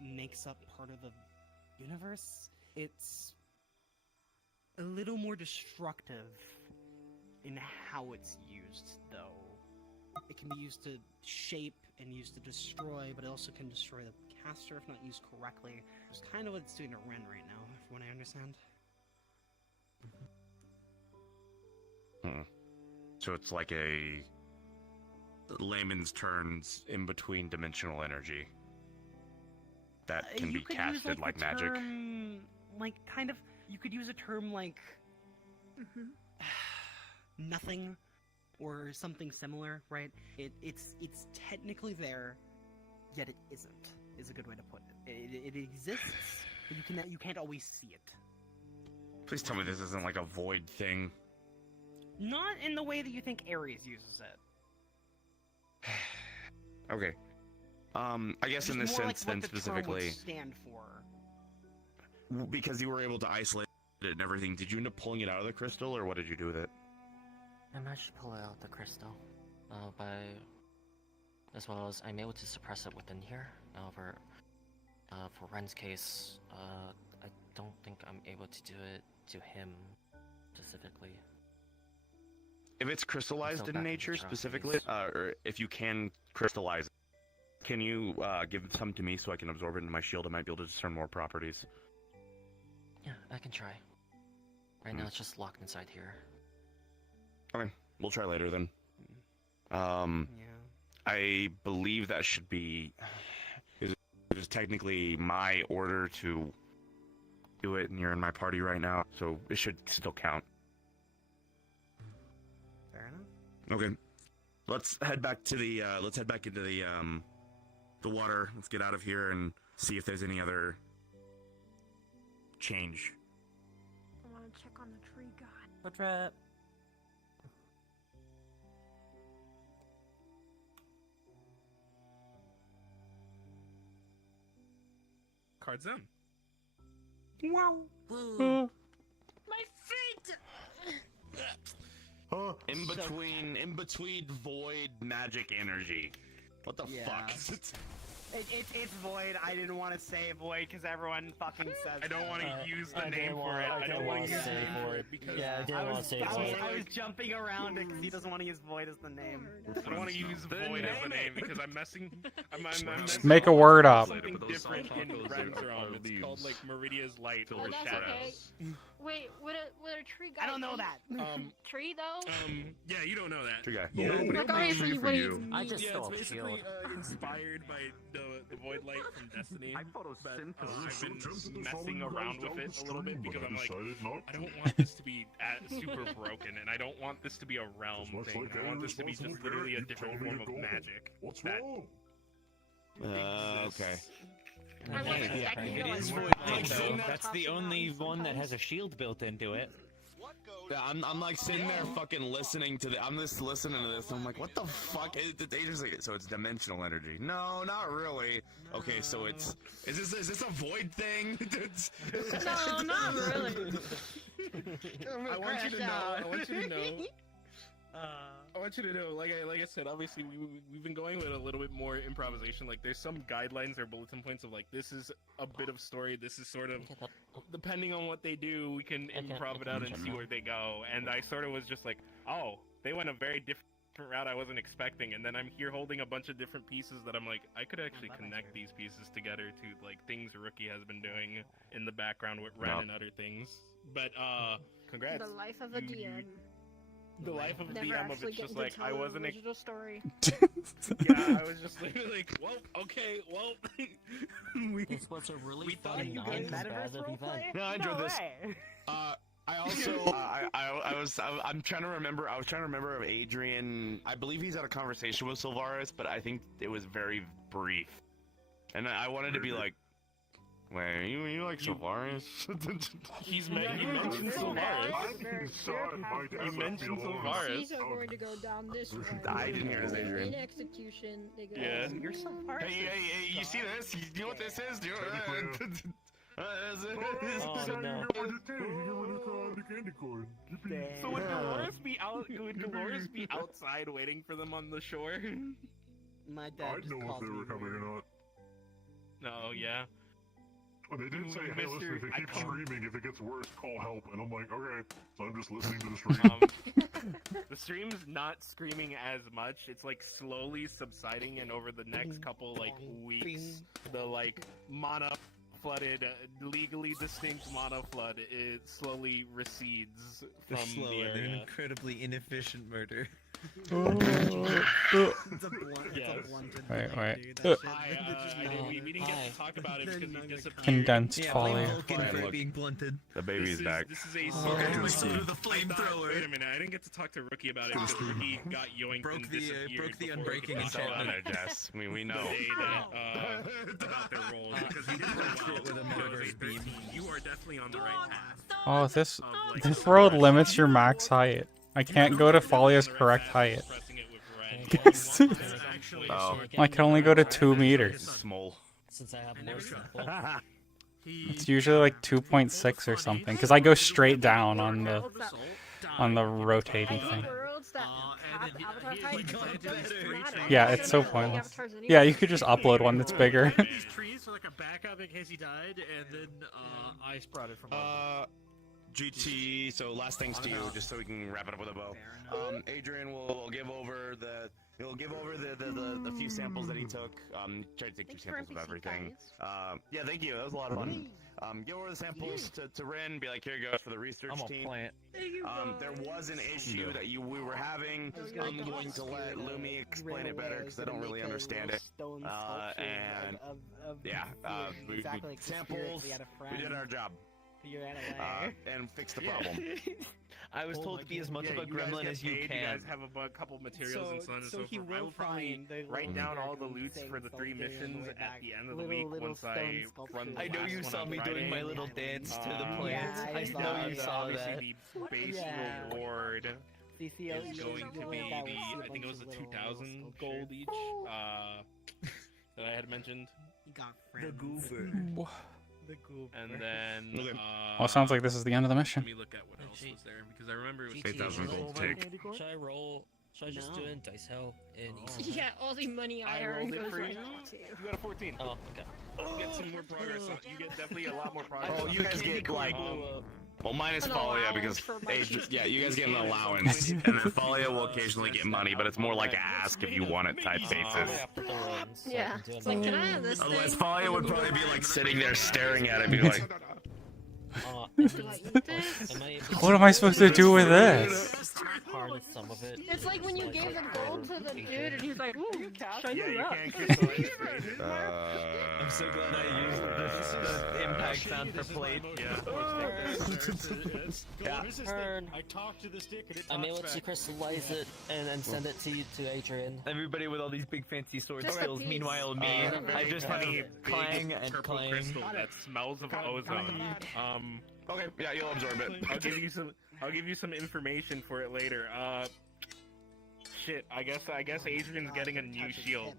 makes up part of the universe. It's a little more destructive in how it's used, though. It can be used to shape and used to destroy, but it also can destroy the caster if not used correctly. It's kind of what it's doing to Ren right now, from what I understand. So it's like a layman's terms in between dimensional energy that can You be could casted use, like the magic. term, like, kind of, you could use a term like nothing or something similar, right? It's technically there, yet it isn't, is a good way to put it. It exists, but you can't always see it. Please tell me this isn't like a void thing. Not in the way that you think Ares uses it. Okay. I guess in Just this more sense, like then what the term would specifically. stand for. because you were able to isolate it and everything, did you end up pulling it out of the crystal, or what did you do with it? I managed to pull it out the crystal, as well as I'm able to suppress it within here. However, for Ren's case, I don't think I'm able to do it to him specifically. If it's crystallized So in back to nature the specifically, trophies. or if you can crystallize it, can you give some to me so I can absorb it into my shield? I might be able to discern more properties. Yeah, I can try. Right now it's just locked inside here. Okay, we'll try later then. Yeah. I believe that should be... It is technically my order to do it, and you're in my party right now, so it should still count. Fair enough. Okay, let's head back to the. Let's head back into the water. Let's get out of here and see if there's any other change. I want to check on the tree guy. What trap? Card zone. My feet! In between void magic energy. What the Yeah. fuck? It's void. I didn't want to say void because everyone fucking says. I don't want to use the I name didn't for want- it. I I didn't don't want want to use to the say name for void. it because Yeah, I didn't I want to was, say I, was, void. I was jumping around it because he doesn't want to use void as the name. I don't want to use void as the name because I'm messing. I'm messing Make a word up. Something different in Ren's It's called like Meridia's Light or Oh, that's Shadows. okay. Wait, would a tree guy? I don't know that. Tree though? Yeah, you don't know that. True guy. Yeah, Like, but obviously, tree for what do you. you I mean? just Yeah, stole it's a basically shield. inspired by the Void Light from Destiny. But, I was I've so been tempted to follow messing you around guys with down it the a little bit stream, because but I'm like, decided not I to. don't want this to be super broken, and I don't want this to be a realm As much thing. like I want any this to be just responsible literally a parent, you different tell me form to of go. magic. What's that wrong? Okay. I wasn't Yeah, expecting you it to, is like, void walk light around though. and That's toss the around only one that has sometimes. a shield built into it. Yeah, I'm like sitting there fucking listening to I'm just listening to this. I'm like, what the fuck? So it's dimensional energy. No, not really. Okay, so is this a void thing? No, not really. I want you to know. I want you to know. Uh, I want you to know, like I said, obviously we've been going with a little bit more improvisation. Like there's some guidelines or bulletin points of like this is a bit of story. This is sort of depending on what they do, we can improv it out and see where they go. And I sort of was just like, oh, they went a very different route I wasn't expecting. And then I'm here holding a bunch of different pieces that I'm like, I could actually connect these pieces together to like things Rookie has been doing in the background with Ren and other things. But congrats. The life of a You- DM. The life of a Never DM of actually it's just getting to like tell I the wasn't. original story. Yeah, I was just literally like, well, okay, well, This was a really we thought fun you non guys- competitive event. No, I enjoyed this. I also I'm trying to remember. I was trying to remember if Adrian. I believe he's had a conversation with Sylvaris, but I think it was very brief. And I wanted to be like, wait, you like Sylvaris? he mentioned Sylvaris. Very Inside my He dad left mentioned me alone. Sylvaris. These are going to go down this way. I didn't hear this, Adrian. In execution, they go. Yeah. you're so hard. Hey, you see this? You know what this is? Do you Oh no. Candy corn. So would Dolores be out? Would Dolores be outside waiting for them on the shore? My dad I'd just know if calls they me were coming weird. or not. No, yeah. Oh, they did say, hey, Mr. listen, if they keep I call- screaming, if it gets worse, call help. And I'm like, okay. So I'm just listening to the stream. The stream's not screaming as much. It's like slowly subsiding, and over the next couple like weeks, the like mana flooded, legally distinct mana flood, it slowly recedes The from slow the and area. incredibly inefficient murder. It's a blunt. Yes. It's a blunted Wait, knife, wait. dude. That shit- Hi, that just we didn't get to talk about it They're because not he gonna disappeared. Condensed Yeah, blame folly. Vulcan for Look. it being blunted. The baby's back. This is a Okay, secret. so the I flamethrower. thought- Wait a minute, I didn't get to talk to Rookie about it because Rookie got yoinked Broke and the, disappeared broke the before we unbreaking could talk Settle about down it. there, Jess. We know. The day that, about their roles because he did really well. With a He was metaverse 13. beam. You are definitely on the right path. Oh, this of, like, this road limits your max height. I can't go to Falia's correct height. Pressing it with Ren. Because This is actually Oh. short. I can only go to 2 meters. Small. Since I have I more never people. It's usually like 2.6 or something, because I go straight down on the rotating thing. Worlds that have avatar types don't matter. Yeah, it's so pointless. Yeah, you could just upload one that's bigger. These trees for like a backup in case he died, and then I sprouted from GT. So last things to you, just so we can wrap it up with a bow. Adrian will give over the. He'll give over the few samples that he took. Try to take 2 samples of everything. Yeah, thank you. That was a lot of fun. Give over the samples to Ren. Be like, here you go for the research team. There was an issue that we were having. I'm going to let Lumi explain it better because I don't really understand it. And yeah, we samples. We did our job. And fix the problem. I was told to be as much of a gremlin as you can. You guys have a couple materials and so on and so forth. I will probably write down all the loots for the 3 missions at the end of the week once I run the I know you saw me doing my little dance to the plants. I know you saw that. The base reward is going to be the, I think it was the 2,000 gold each that I had mentioned. You got The goober. And then Well, it sounds like this is the end of the mission. let me look at what else was there because I remember it was 8,000 gold take. Should I roll? Should I just do it in dice hell in easy? Yeah, all the money I I earn rolled it goes for right you. back to you. You got a 14. Oh, okay. You get some more progress. You get definitely a lot more progress. Oh, you guys get like. Well, minus An Falia allowance because for my yeah, you guys get an allowance, and then Falia will occasionally get money, but it's more like a ask if you want it type basis. Yeah. It's like, can I have this Otherwise, thing? Falia would probably be like sitting there staring at it, be like, Do I eat this? What am I supposed to do with this? Harness some of it. It's like when you gave the gold to the dude and he's like, ooh, shine Yeah, it you up. can't crystallize it. I'm so glad I used the impact sound for plate. Turn. I talked to the stick and it I'm talks able back. to crystallize it and send it to Adrian. Everybody with all these big fancy sword Just a skills. piece. Meanwhile, me, I just have Funny, a big clang and purple clang. crystal that smells of ozone. okay, yeah, you'll absorb it. I'll give you some. I'll give you some information for it later. Shit. I guess Adrian's getting a new shield.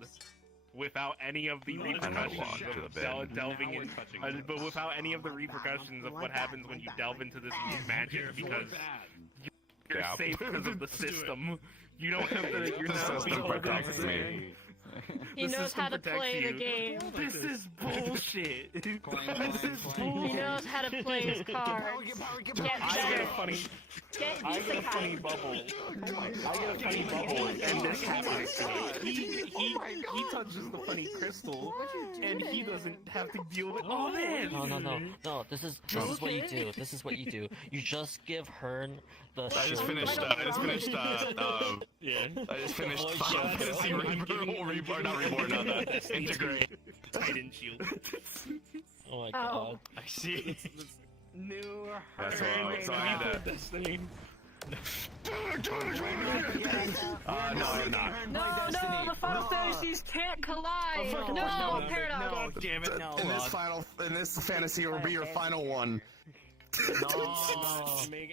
Without any of the repercussions of delving in, but without any of the repercussions of what happens when you delve into this magic, because you're safe because of the system. You don't have to. You're not beholden to me. He The knows system how to protects play the you. game. This is bullshit. This is He bullshit. knows how to play his cards. Get I get better. a funny. Get I get a funny isekai. bubble. I get a funny bubble, and this happens to me. He touches the funny crystal, and he doesn't have to deal with all this. No. This is what you do. This is what you do. You just give Hearn the. I just finished. I just finished Final Fantasy Reborn, not Reborn, not that. Integrate. Titan shield. Oh my Oh. god. I see. New. That's what. So I had to. Destiny. No, I'm not. No, the Final Fantasies can't collide. No, Paradox. No, damn it, no. In this fantasy, it will be your final one.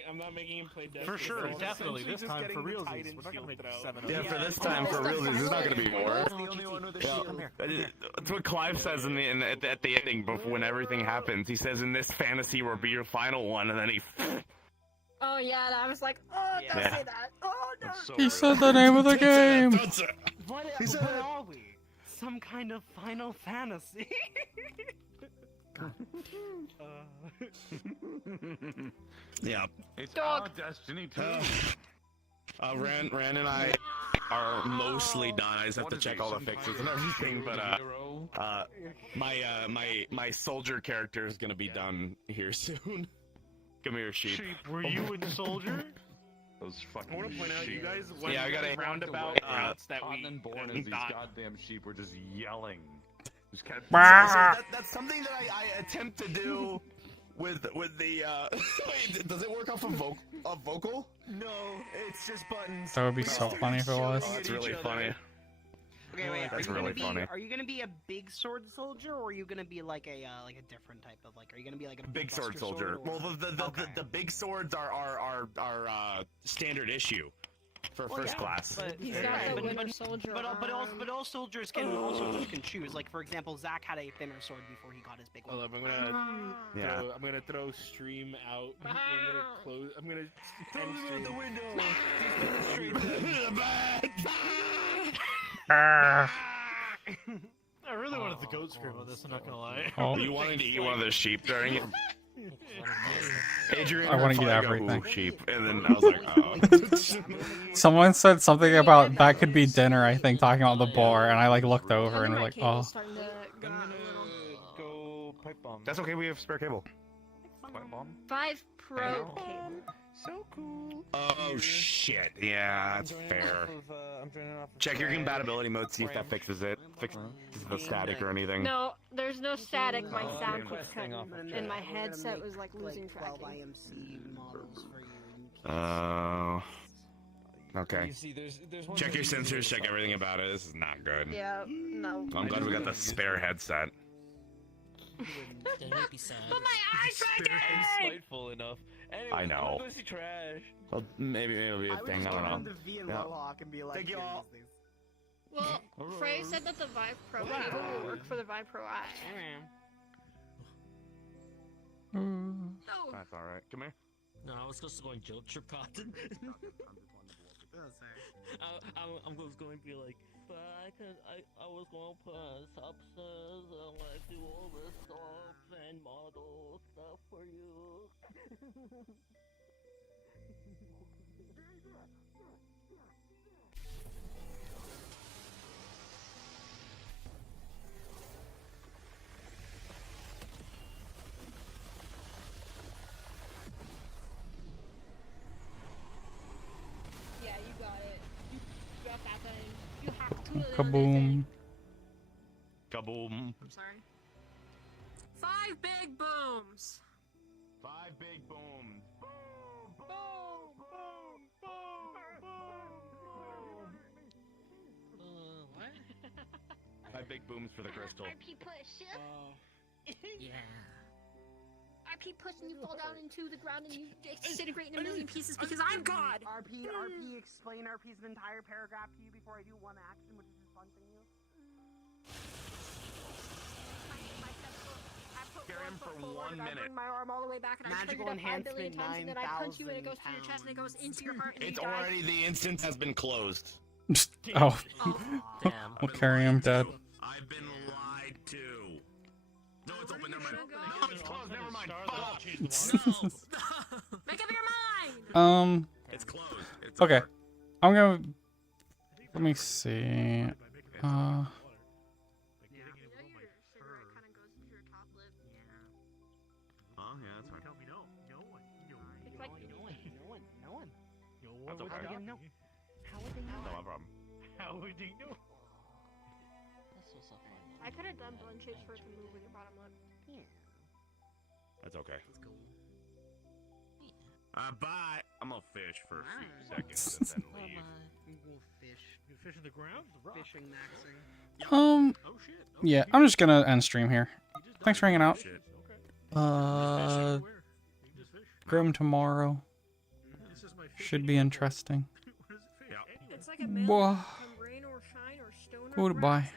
I'm not making him play Destiny. For sure, So definitely. essentially This just time getting for the realsies. Titan We're not gonna shield make out. 7 Yeah, for this time, for real, there's not going to be more. That's what Clive says at the ending, before when everything happens. He says, "In this fantasy, will be your final one," and then he. Oh yeah, and I was like, oh, don't Yeah. say that. Oh no. He said the name of the game. What are we? Some kind of Final Fantasy? Yeah. It's Dog. our destiny too. Ran and I are mostly done. I just have to check all the fixes and everything. But my soldier character is gonna be done here soon. Come here, sheep. Were you in Soldier? Those fucking I want to point out, you sheep. guys went Yeah, I gotta- these roundabout routes that we and born that as we these thought. goddamn sheep were just yelling. Just kept. That's something that I attempt to do with the. Wait, does it work off a vocal? No, it's just buttons. That would be so funny if it was. Oh, that's really funny. Okay, wait. That's really funny. Are you gonna be a big sword soldier, or are you gonna be like a different type of Are you gonna be like a Big sword buster soldier. or- Well, the big swords are standard issue. for Well, first yeah, class. But, He's yeah, got the but- Winter but- Soldier but all soldiers can choose. Like for example, Zach had a thinner sword before he got his big one. Hold up, I'm gonna Yeah. I'm gonna throw stream out. I'm gonna close. I'm gonna end stream. the window. I really wanted the goat scream on this. I'm not gonna lie. Oh. You wanting to eat one of those sheep during it? Adrian, I wanna eat Falia go, everything. "Ooh, sheep," and then I was like, oh. Someone said something about that could be dinner, I think, talking about the boar, and I like looked over and was like, oh. Starting to go out a little. Go pipe bomb. That's okay. We have spare cable. Pipe bomb. 5 Pro cable. So cool. Oh shit! Yeah, that's fair. I'm joining off of, Check your compatibility mode. See if that fixes it. Fixes the static or anything. No, there's no static. My Oh, sound yeah, keeps thing off cutting, of and my I'm gonna headset make, was like losing 12 tracking. IMC models for you. Okay. You see, there's one Check your thing you can sensors. do Check everything about it. This is not good. Yeah, no. I'm glad we got the spare headset. That might be sad. But my eyes I'm tracking! spiteful enough. Anyway, I know. I'm gonna go see trash. Well, maybe it'll be a thing. I don't know. the V and Yeah. Mohawk and be like, Thank you "Here, all." use these." Well, Frey said that the Vive Pro cable will work for the Vive Pro Eye. No. That's all right. Come here. No, I was supposed to go and guilt trip Cotton. I'm just going to be like, but I was going to put on substance, I want to do all this stuff and model stuff for you. Yeah, you got it. You got that thing. You have to. Kaboom. Kaboom. I'm sorry. 5 big booms. 5 big booms. What? 5 big booms for the crystal. RP push. Yeah. RP push and you fall down into the ground and you disintegrate in a million pieces because I'm God. RP, explain RP's entire paragraph to you before I do one action, which is just punching you. Scare him for 1 I minute. bring my arm all the way back and I Magical triggered it 5 billion enhancement, times and then I punch you and it goes through your 9,000 chest and it goes into your heart and It's you die. already the instance has been closed. Oh. Damn. I'll carry him dead. I've been lied to. No, it's open. Never mind. Go. No, it's closed. Never mind. No. Make up your mind. It's closed. It's Okay. over. I'm gonna. Let me see. Yeah, your cigarette kind of goes into your top lip. Oh, yeah, that's fine. Tell me no. No one. No one. It's like No one. No one That's would okay. stop No. me. How would they know? No problem. How would they know? That's so fun. I could have done blend shapes for it to move with your bottom lip. That's okay. Let's go. Bye. I'm gonna fish for a few Bye. seconds and then leave. Google fish. You fish in the ground? The rock. Fishing maxing. Oh shit. Okay. Yeah, I'm just gonna end stream here. You just Thanks for died. hanging out. Okay. Uh, You just fish. Grim tomorrow. This is my fish Should be interesting. Where does it fish? Yep. Anywhere. It's like a male Whoa. from rain or shine or stone or Goodbye. grass.